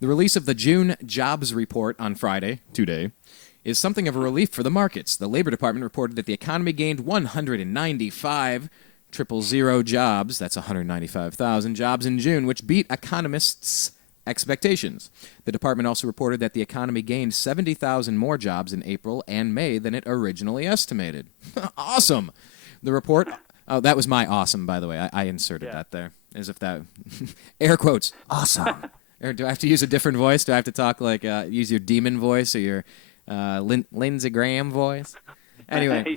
The release of the June jobs report on Friday, today, is something of a relief for the markets. The Labor Department reported that the economy gained 195,000 jobs. That's 195,000 jobs in June, which beat economists' expectations. The department also reported that the economy gained 70,000 more jobs in April and May than it originally estimated. Awesome. The report... Oh, that was my awesome, by the way. I inserted that there, as if that... air quotes. Awesome. Or do I have to use a different voice? Do I have to talk like... use your demon voice or your Lindsey Graham voice? Anyway.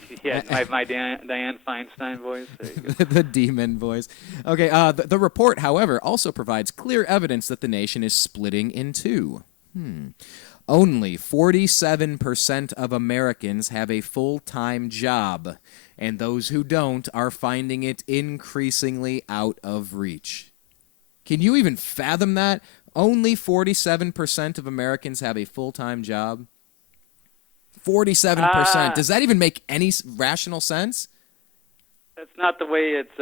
my Dianne Feinstein voice. There you go. The demon voice. Okay, the report, however, also provides clear evidence that the nation is splitting in two. Only 47% of Americans have a full-time job, and those who don't are finding it increasingly out of reach. Can you even fathom that? Only 47% of Americans have a full-time job? 47%. Does that even make any rational sense? That's not the way it's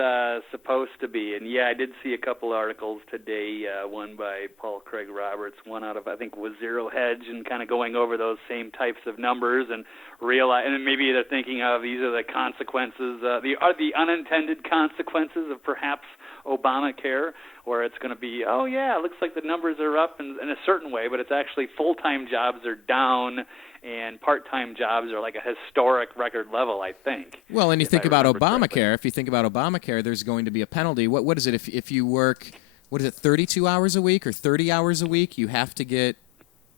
supposed to be. And I did see a couple articles today, one by Paul Craig Roberts, one out of, I think, was Zero Hedge, and kind of going over those same types of numbers and and maybe they're thinking of these are the consequences, the unintended consequences of perhaps Obamacare, where it's going to be, it looks like the numbers are up in a certain way, but it's actually full-time jobs are down and part-time jobs are like a historic record level, I think. Well, and you think about Obamacare. If you think about Obamacare, there's going to be a penalty. What is it if you work, 32 hours a week or 30 hours a week, you have to get...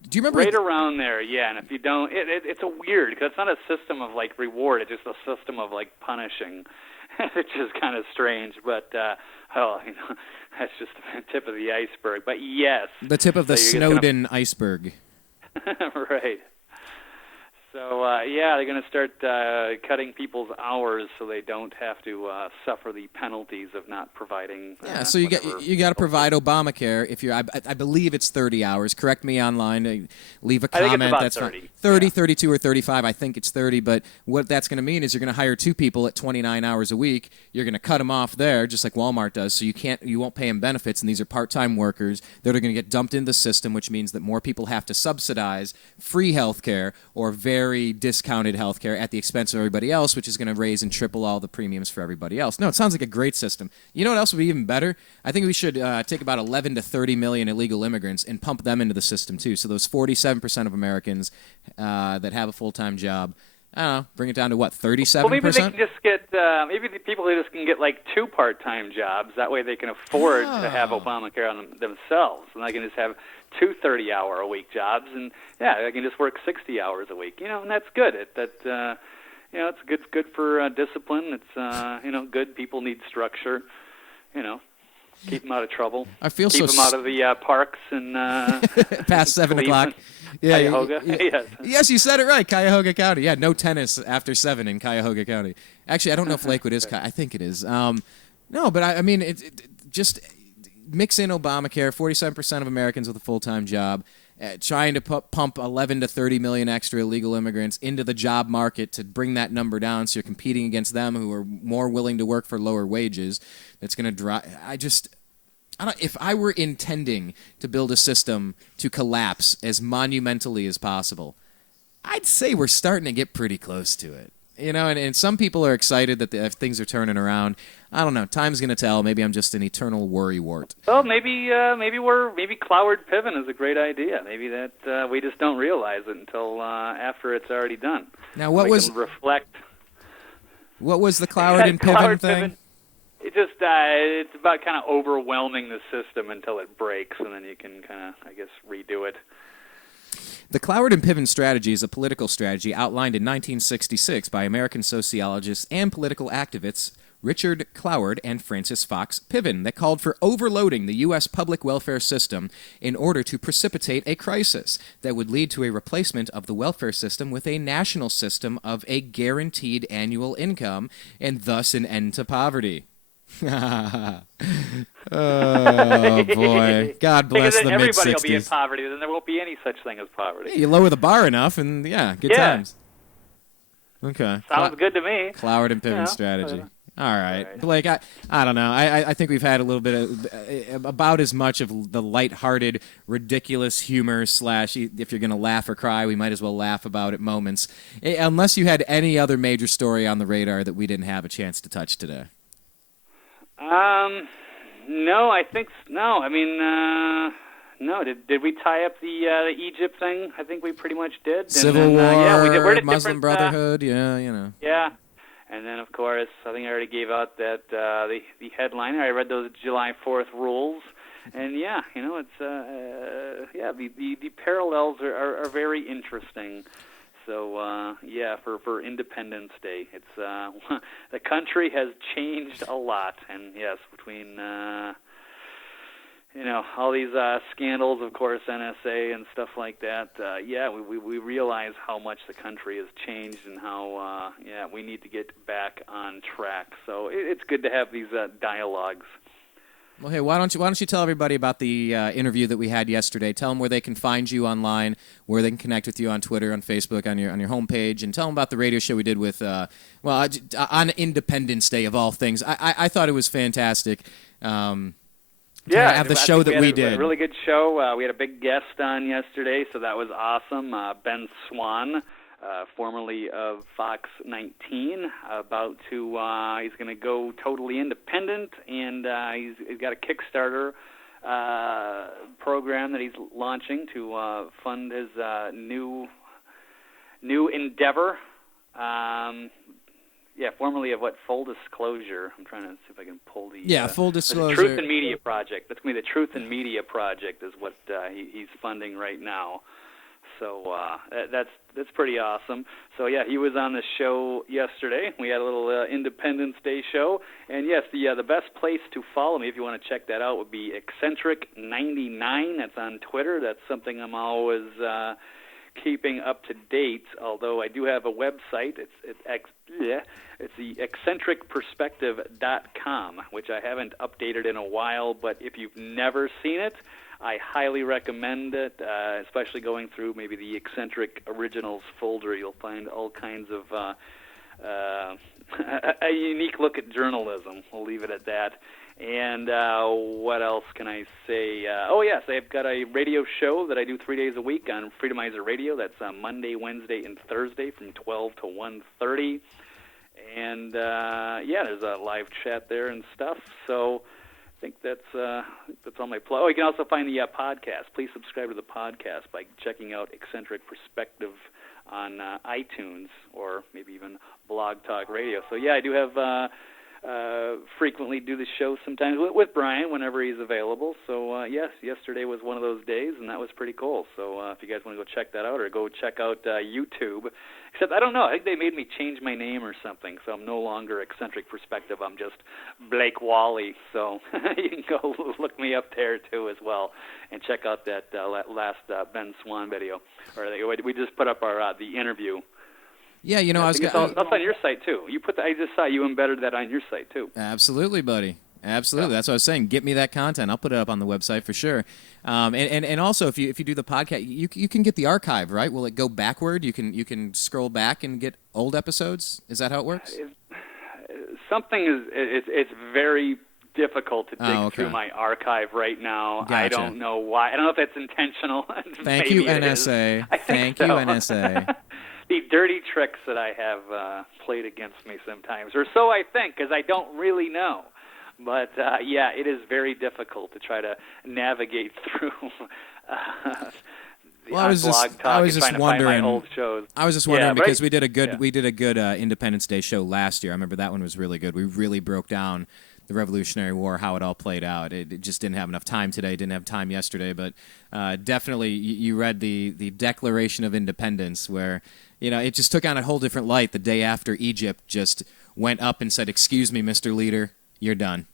Do you remember? Right around there, yeah. And if you don't, it's a weird, because it's not a system of, like, reward. It's just a system of, like, punishing. It's just kind of strange, but, that's just the tip of the iceberg. But, yes. The tip of the Snowden iceberg. Right. So, they're going to start cutting people's hours so they don't have to suffer the penalties of not providing. So you got to provide Obamacare. If you're, I believe it's 30 hours. Correct me online. Leave a comment. I think it's about that's 30. Fine. 30, 32, or 35. I think it's 30. But what that's going to mean is you're going to hire two people at 29 hours a week. You're going to cut them off there, just like Walmart does. So you won't pay them benefits, and these are part-time workers that are going to get dumped into the system, which means that more people have to subsidize free health care or very discounted health care at the expense of everybody else, which is going to raise and triple all the premiums for everybody else. No, it sounds like a great system. You know what else would be even better? I think we should take about 11 to 30 million illegal immigrants and pump them into the system too. So those 47% of Americans that have a full-time job, I don't know, bring it down to what, 37%? Well, maybe they can just get, maybe the people who just can get like 2 part-time jobs. That way they can afford to have Obamacare on themselves. And they can just have 2 30-hour-a-week jobs. And, yeah, they can just work 60 hours a week. And that's good. It's good for discipline. It's, good. People need structure, Keep them out of trouble. I feel Keep them out of the parks and past 7 o'clock. Yeah, Cuyahoga. Yes. Yes, you said it right. Cuyahoga County. Yeah, no tennis after 7 in Cuyahoga County. Actually, I don't know if Lakewood is. I think it is. No, but I mean, just mix in Obamacare. 47% of Americans with a full-time job. Trying to pump 11 to 30 million extra illegal immigrants into the job market to bring that number down, so you're competing against them who are more willing to work for lower wages. That's going to drive. If I were intending to build a system to collapse as monumentally as possible, I'd say we're starting to get pretty close to it. And some people are excited that things are turning around. I don't know. Time's going to tell. Maybe I'm just an eternal worrywart. Well, maybe Cloward Piven is a great idea. Maybe that we just don't realize it until after it's already done. Now, reflect? What was the Cloward and Piven thing? Piven, it's about kind of overwhelming the system until it breaks, and then you can kind of, I guess, redo it. The Cloward and Piven strategy is a political strategy outlined in 1966 by American sociologists and political activists Richard Cloward and Francis Fox Piven that called for overloading the U.S. public welfare system in order to precipitate a crisis that would lead to a replacement of the welfare system with a national system of a guaranteed annual income and thus an end to poverty. Oh, boy. God bless the mid-60s. Everybody will be in poverty. Then there won't be any such thing as poverty. Yeah, you lower the bar enough, and, good times. Okay. Sounds good to me. Cloward and Piven strategy. All right. Blake, I don't know. I think we've had a little bit of about as much of the lighthearted, ridiculous humor / if you're going to laugh or cry, we might as well laugh about it moments. Unless you had any other major story on the radar that we didn't have a chance to touch today. No, I think no. I mean, no. Did we tie up the Egypt thing? I think we pretty much did. Civil War, yeah, we did. We're Muslim Brotherhood, yeah. Yeah, and then of course, I think I already gave out that the headline. I read those July 4th rules, and it's the parallels are very interesting. So, for Independence Day, it's the country has changed a lot, and yes, between all these scandals, of course, NSA and stuff like that. We realize how much the country has changed and how we need to get back on track. So it's good to have these dialogues. Well, hey, why don't you tell everybody about the interview that we had yesterday? Tell them where they can find you online, where they can connect with you on Twitter, on Facebook, on your homepage, and tell them about the radio show we did with on Independence Day of all things. I thought it was fantastic. Have the show that we did. A really good show. We had a big guest on yesterday, so that was awesome. Ben Swan. Formerly of Fox 19, about to, he's going to go totally independent, and he's got a Kickstarter program that he's launching to fund his new endeavor. Formerly of what? Full Disclosure. I'm trying to see if I can pull the... Full Disclosure. Truth and Media Project. That's going to be the Truth and Media Project is what he's funding right now. So that's pretty awesome. So he was on the show yesterday. We had a little Independence Day show, and yes, the best place to follow me if you want to check that out would be Eccentric99. That's on Twitter. That's something I'm always keeping up to date. Although I do have a website. It's the eccentricperspective.com, which I haven't updated in a while. But if you've never seen it, I highly recommend it, especially going through maybe the Eccentric Originals folder. You'll find all kinds of a unique look at journalism. We'll leave it at that. And what else can I say? I've got a radio show that I do 3 days a week on Freedomizer Radio. That's Monday, Wednesday, and Thursday from 12 to 1:30. And, there's a live chat there and stuff. So... think that's all my plug. Oh, you can also find the podcast. Please subscribe to the podcast by checking out Eccentric Perspective on iTunes or maybe even Blog Talk Radio. So yeah, I do have frequently do the show sometimes with Brian whenever he's available. So yes, yesterday was one of those days, and that was pretty cool. So if you guys want to go check that out, or go check out YouTube. Except I don't know, I think they made me change my name or something, so I'm no longer Eccentric Perspective. I'm just Blake Walley. So you can go look me up there too as well, and check out that last Ben Swan video, or we just put up our the interview. Yeah, you know, I was that's on your site too. I just saw you embedded that on your site too. Absolutely, buddy. Absolutely. Yeah. That's what I was saying. Get me that content. I'll put it up on the website for sure. And also, if you do the podcast, you can get the archive, right? Will it go backward? You can scroll back and get old episodes. Is that how it works? It's very difficult to dig through my archive right now. Gotcha. I don't know why. I don't know if it's intentional. Thank you, NSA. Thank you, NSA. The dirty tricks that I have played against me sometimes, or so I think, because I don't really know. But yeah, it is very difficult to try to navigate through. I was just wondering. Old shows. I was just wondering because we did a good Independence Day show last year. I remember that one was really good. We really broke down the Revolutionary War, how it all played out. It just didn't have enough time today. Didn't have time yesterday, but definitely you read the Declaration of Independence, where it just took on a whole different light the day after Egypt just went up and said, "Excuse me, Mr. Leader, you're done.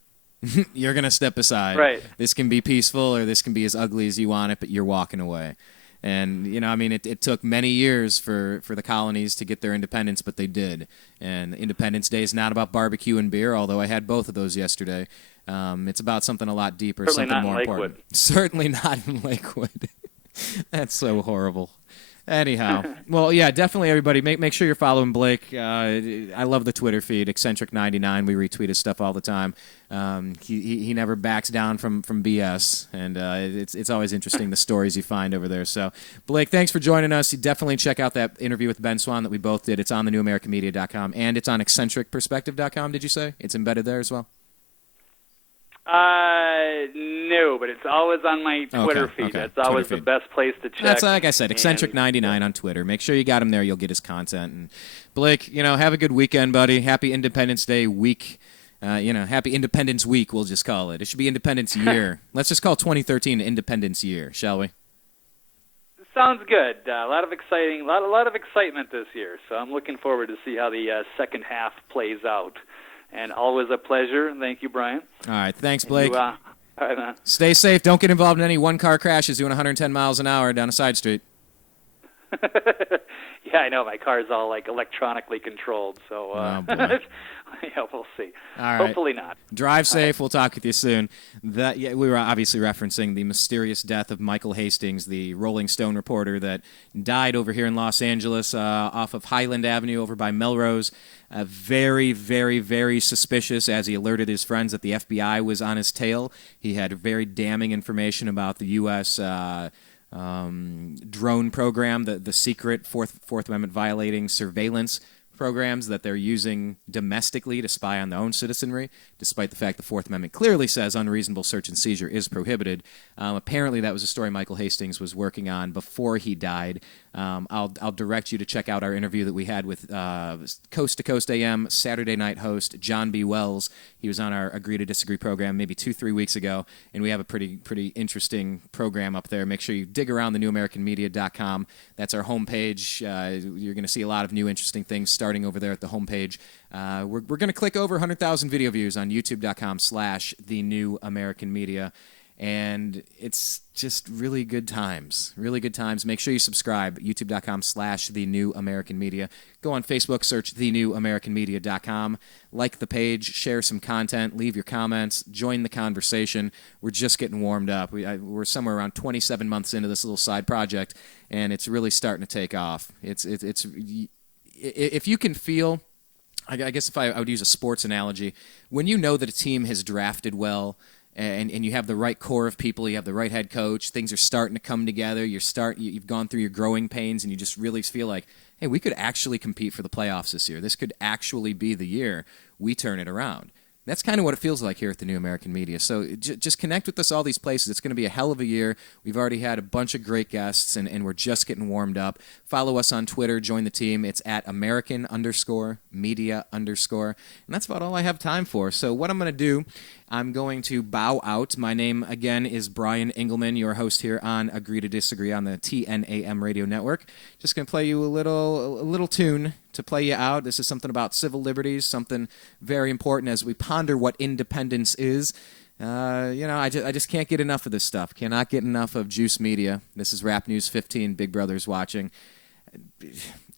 You're going to step aside. Right. This can be peaceful or this can be as ugly as you want it, but you're walking away." And, it took many years for the colonies to get their independence, but they did. And Independence Day is not about barbecue and beer, although I had both of those yesterday. It's about something a lot deeper, something more important. Certainly not in Lakewood. That's so horrible. Anyhow, well, yeah, definitely everybody make sure you're following Blake. I love the Twitter feed, Eccentric99. We retweet his stuff all the time. He never backs down from BS, and it's always interesting the stories you find over there. So, Blake, thanks for joining us. You definitely check out that interview with Ben Swan that we both did. It's on thenewamericanmedia.com, and it's on eccentricperspective.com, did you say? It's embedded there as well? No, but it's always on my Twitter feed. That's always the best place to check. That's like I said, Eccentric99 on Twitter. Make sure you got him there. You'll get his content. And Blake, have a good weekend, buddy. Happy Independence Day week. Happy Independence Week, we'll just call it. It should be Independence Year. Let's just call 2013 Independence Year, shall we? Sounds good. A lot of excitement this year. So I'm looking forward to see how the second half plays out. And always a pleasure. Thank you, Brian. All right. Thanks, Blake. All right, man. Stay safe. Don't get involved in any one-car crashes doing 110 miles an hour down a side street. Yeah, I know. My car's all electronically controlled. So yeah, we'll see. All right. Hopefully not. Drive safe. We'll talk with you soon. We were obviously referencing the mysterious death of Michael Hastings, the Rolling Stone reporter that died over here in Los Angeles off of Highland Avenue over by Melrose. Very, very, very suspicious, as he alerted his friends that the FBI was on his tail. He had very damning information about the U.S. Drone program, the secret Fourth Amendment violating surveillance programs that they're using domestically to spy on their own citizenry, despite the fact the Fourth Amendment clearly says unreasonable search and seizure is prohibited. Apparently that was a story Michael Hastings was working on before he died. I'll direct you to check out our interview that we had with Coast to Coast AM Saturday night host John B. Wells. He was on our Agree to Disagree program maybe 2-3 weeks ago, and we have a pretty interesting program up there. Make sure you dig around thenewamericanmedia.com. That's our homepage. You're going to see a lot of new interesting things starting over there at the homepage. We're going to click over 100,000 video views on youtube.com/thenewamericanmedia. And it's just really good times. Really good times. Make sure you subscribe. youtube.com/thenewamericanmedia. Go on Facebook, search thenewamericanmedia.com. Like the page, share some content, leave your comments, join the conversation. We're just getting warmed up. We're somewhere around 27 months into this little side project, and it's really starting to take off. It's if you can feel, I guess if I would use a sports analogy, when you know that a team has drafted well, and you have the right core of people, you have the right head coach, things are starting to come together, you've gone through your growing pains, and you just really feel like, hey, we could actually compete for the playoffs this year. This could actually be the year we turn it around. That's kind of what it feels like here at the New American Media. So just connect with us all these places. It's going to be a hell of a year. We've already had a bunch of great guests, and we're just getting warmed up. Follow us on Twitter. Join the team. It's at American_media_. And that's about all I have time for. So what I'm going to do, I'm going to bow out. My name, again, is Brian Engelman, your host here on Agree to Disagree on the TNAM radio network. Just going to play you a little tune to play you out. This is something about civil liberties, something very important as we ponder what independence is. I just can't get enough of this stuff. Cannot get enough of Juice Media. This is Rap News 15, Big Brother's watching.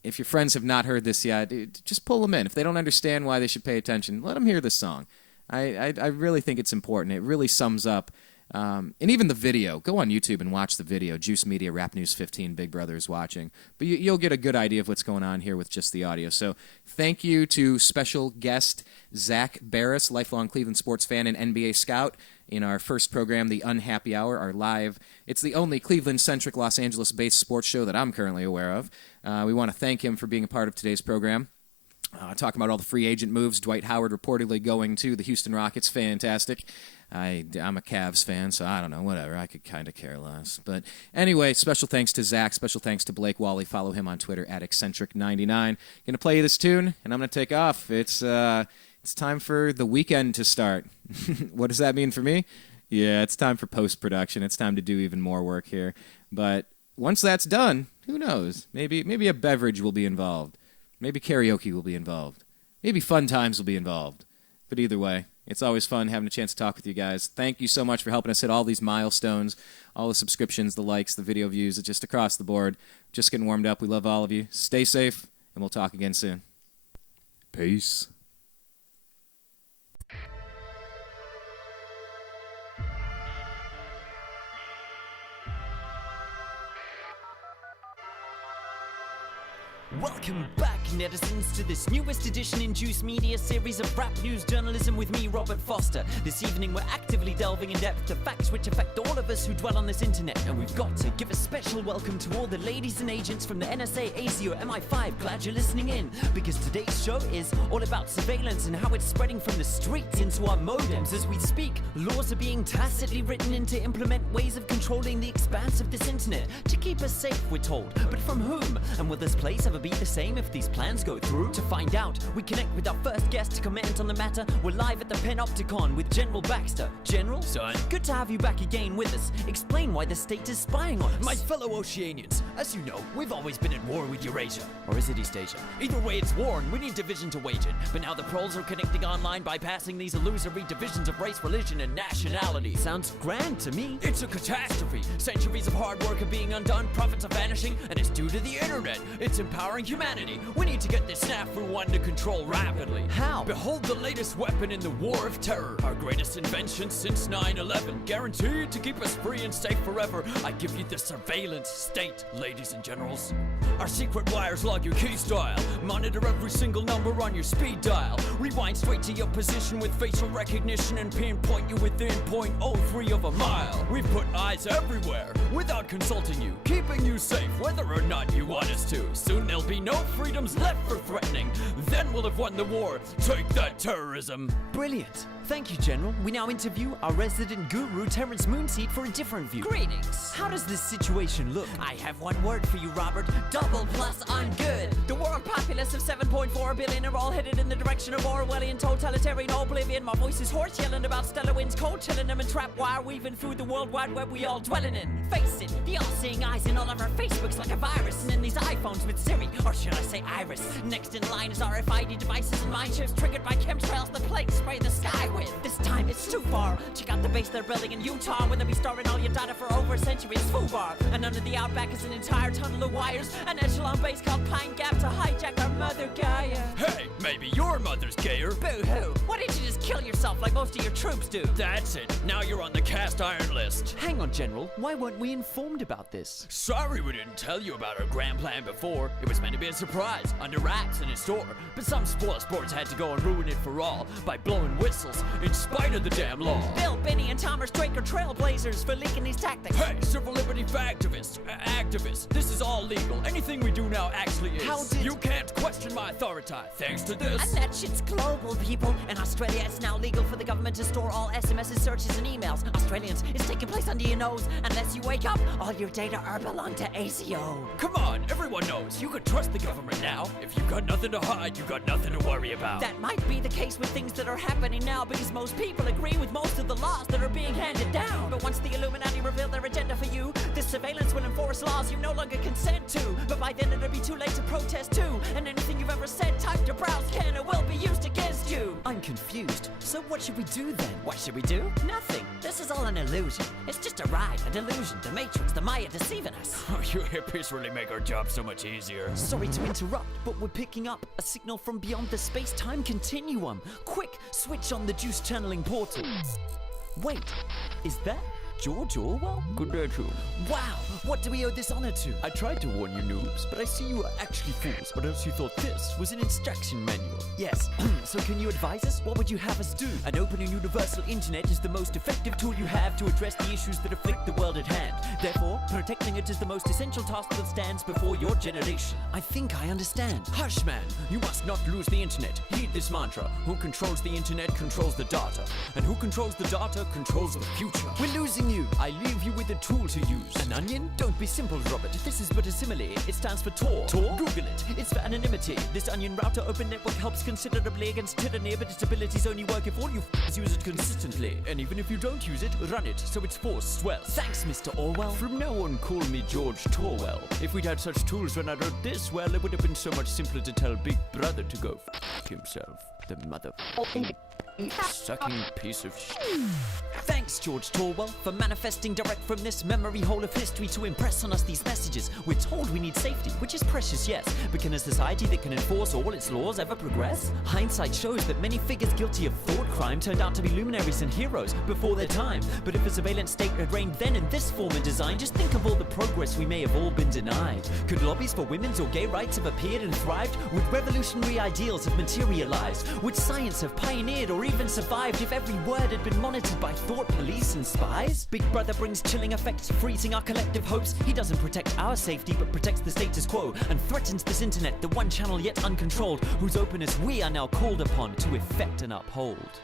If your friends have not heard this yet, just pull them in. If they don't understand why they should pay attention, let them hear this song. I really think it's important. It really sums up. And even the video. Go on YouTube and watch the video. Juice Media, Rap News 15, Big Brother is watching. But you'll get a good idea of what's going on here with just the audio. So thank you to special guest Zach Barris, lifelong Cleveland sports fan and NBA scout, in our first program, The Unhappy Hour, our live. It's the only Cleveland-centric, Los Angeles-based sports show that I'm currently aware of. We want to thank him for being a part of today's program. Talking about all the free agent moves. Dwight Howard reportedly going to the Houston Rockets. Fantastic. I'm a Cavs fan, so I don't know, whatever. I could kind of care less. But anyway, special thanks to Zach. Special thanks to Blake Walley. Follow him on Twitter at Eccentric99. Going to play you this tune, and I'm going to take off. It's time for the weekend to start. What does that mean for me? Yeah, it's time for post-production. It's time to do even more work here. But once that's done, who knows? Maybe a beverage will be involved. Maybe karaoke will be involved. Maybe fun times will be involved. But either way, it's always fun having a chance to talk with you guys. Thank you so much for helping us hit all these milestones, all the subscriptions, the likes, the video views, just across the board. Just getting warmed up. We love all of you. Stay safe, and we'll talk again soon. Peace. Welcome back, netizens, to this newest edition in Juice Media series of rap news journalism with me, Robert Foster. This evening we're actively delving in depth to facts which affect all of us who dwell on this internet, and we've got to give a special welcome to all the ladies and agents from the NSA, AC, or MI5. Glad you're listening in, because today's show is all about surveillance and how it's spreading from the streets into our modems. As we speak, laws are being tacitly written in to implement ways of controlling the expanse of this internet to keep us safe, we're told. But from whom? And will this place ever be the same if these plans go through? To find out, we connect with our first guest to comment on the matter. We're live at the Panopticon with General Baxter. General? Son? Good to have you back again with us. Explain why the state is spying on us. My fellow Oceanians, as you know, we've always been at war with Eurasia. Or is it East Asia? Either way, it's war and we need division to wage it. But now the proles are connecting online, bypassing these illusory divisions of race, religion, and nationality. Sounds grand to me. It's a catastrophe. Centuries of hard work are being undone, profits are vanishing, and it's due to the internet. It's empowering humanity. We need to get this snafu under control rapidly. How? Behold the latest weapon in the war of terror. Our greatest invention since 9/11. Guaranteed to keep us free and safe forever. I give you the surveillance state, ladies and generals. Our secret wires log your key style. Monitor every single number on your speed dial. Rewind straight to your position with facial recognition and pinpoint you within 0.03 of a mile. We've put eyes everywhere without consulting you, keeping you safe whether or not you want us to. Soon there'll be no freedoms left for threatening. Then we'll have won the war. Take that, terrorism. Brilliant. Thank you, General. We now interview our resident guru, Terrence Moonseed, for a different view. Greetings. How does this situation look? I have one word for you, Robert. Double plus on good. The world populace of 7.4 billion are all headed in the direction of Orwellian totalitarian oblivion. My voice is horse yelling about stellar winds, cold chilling them and trap wire weaving through the world wide web we all dwelling in. Face it, the all-seeing eyes in all of our Facebooks like a virus, and in these iPhones with Siri, or should I say Iris. Next in line is RFID devices and mind chips triggered by chemtrails the plague spray the sky with. This time it's too far. Check out the base they're building in Utah, where they'll be storing all your data for over a century. It's FUBAR. And under the outback is an entire tunnel of wires, an echelon base called Pine Gap to hijack our mother Gaia. Hey, maybe your mother's gayer. Boo-hoo. Why didn't you just kill yourself like most of your troops do? That's it. Now you're on the cast iron list. Hang on, General. Why weren't we informed about this? Sorry we didn't tell you about our grand plan before. It was meant to be a surprise, under wraps in a store. But some spoil sports had to go and ruin it for all by blowing whistles in spite of the damn law. Bill, Benny, and Thomas Drake are trailblazers for leaking these tactics. Hey, civil liberty activists, this is all legal. Anything we do now actually is. How did... You can't question my authority. Thanks to this. this? And that shit's global, people. In Australia, it's now legal for the government to store all SMSs, searches, and emails. Australians, it's taking place under your nose. Unless you wake up, all your data are belong to ACO. Come on, everyone knows you can trust the government now. If you got nothing to hide, you got nothing to worry about. That might be the case with things that are happening now, because most people agree with most of the laws that are being handed down. But once the Illuminati reveal their agenda for you, this surveillance will enforce laws you no longer consent to. But by then it'll be too late to protest too. And anything you've ever said, typed or browsed can or will be used against you. I'm confused. So what should we do then? What should we do? Nothing. This is all an illusion. It's just a ride, a delusion, the Matrix, the Maya deceiving us. Oh, you hippies really make our job so much easier. Sorry to interrupt, but we're picking up a signal from beyond the space-time continuum. Quick, switch on the juice channeling portal. Wait, is that George Orwell? Good day to you. Wow, what do we owe this honor to? I tried to warn you noobs, but I see you are actually fools, or else you thought this was an instruction manual. Yes, so can you advise us? What would you have us do? An open and universal internet is the most effective tool you have to address the issues that afflict the world at hand. Therefore, protecting it is the most essential task that stands before your generation. I think I understand. Hush, man! You must not lose the internet. Heed this mantra. Who controls the internet controls the data. And who controls the data controls the future. We're losing you. I leave you with a tool to use. An onion? Don't be simple, Robert. This is but a simile. It stands for Tor. Tor? Google it. It's for anonymity. This onion router open network helps considerably against tyranny, but its abilities only work if all you use it consistently. And even if you don't use it, run it, so its force swells. Thanks, Mr. Orwell. From now on, call me George Torwell. If we'd had such tools when I wrote this, well, it would have been so much simpler to tell Big Brother to go f*** himself. The mother sucking piece of shit. Thanks, George Torwell, for manifesting direct from this memory hole of history to impress on us these messages. We're told we need safety, which is precious, yes, but can a society that can enforce all its laws ever progress? Hindsight shows that many figures guilty of thought crime turned out to be luminaries and heroes before their time. But if a surveillance state had reigned then in this form and design, just think of all the progress we may have all been denied. Could lobbies for women's or gay rights have appeared and thrived? Would revolutionary ideals have materialized? Would science have pioneered or even survived if every word had been monitored by thought police and spies? Big Brother brings chilling effects, freezing our collective hopes. He doesn't protect our safety, but protects the status quo and threatens this internet, the one channel yet uncontrolled, whose openness we are now called upon to effect and uphold.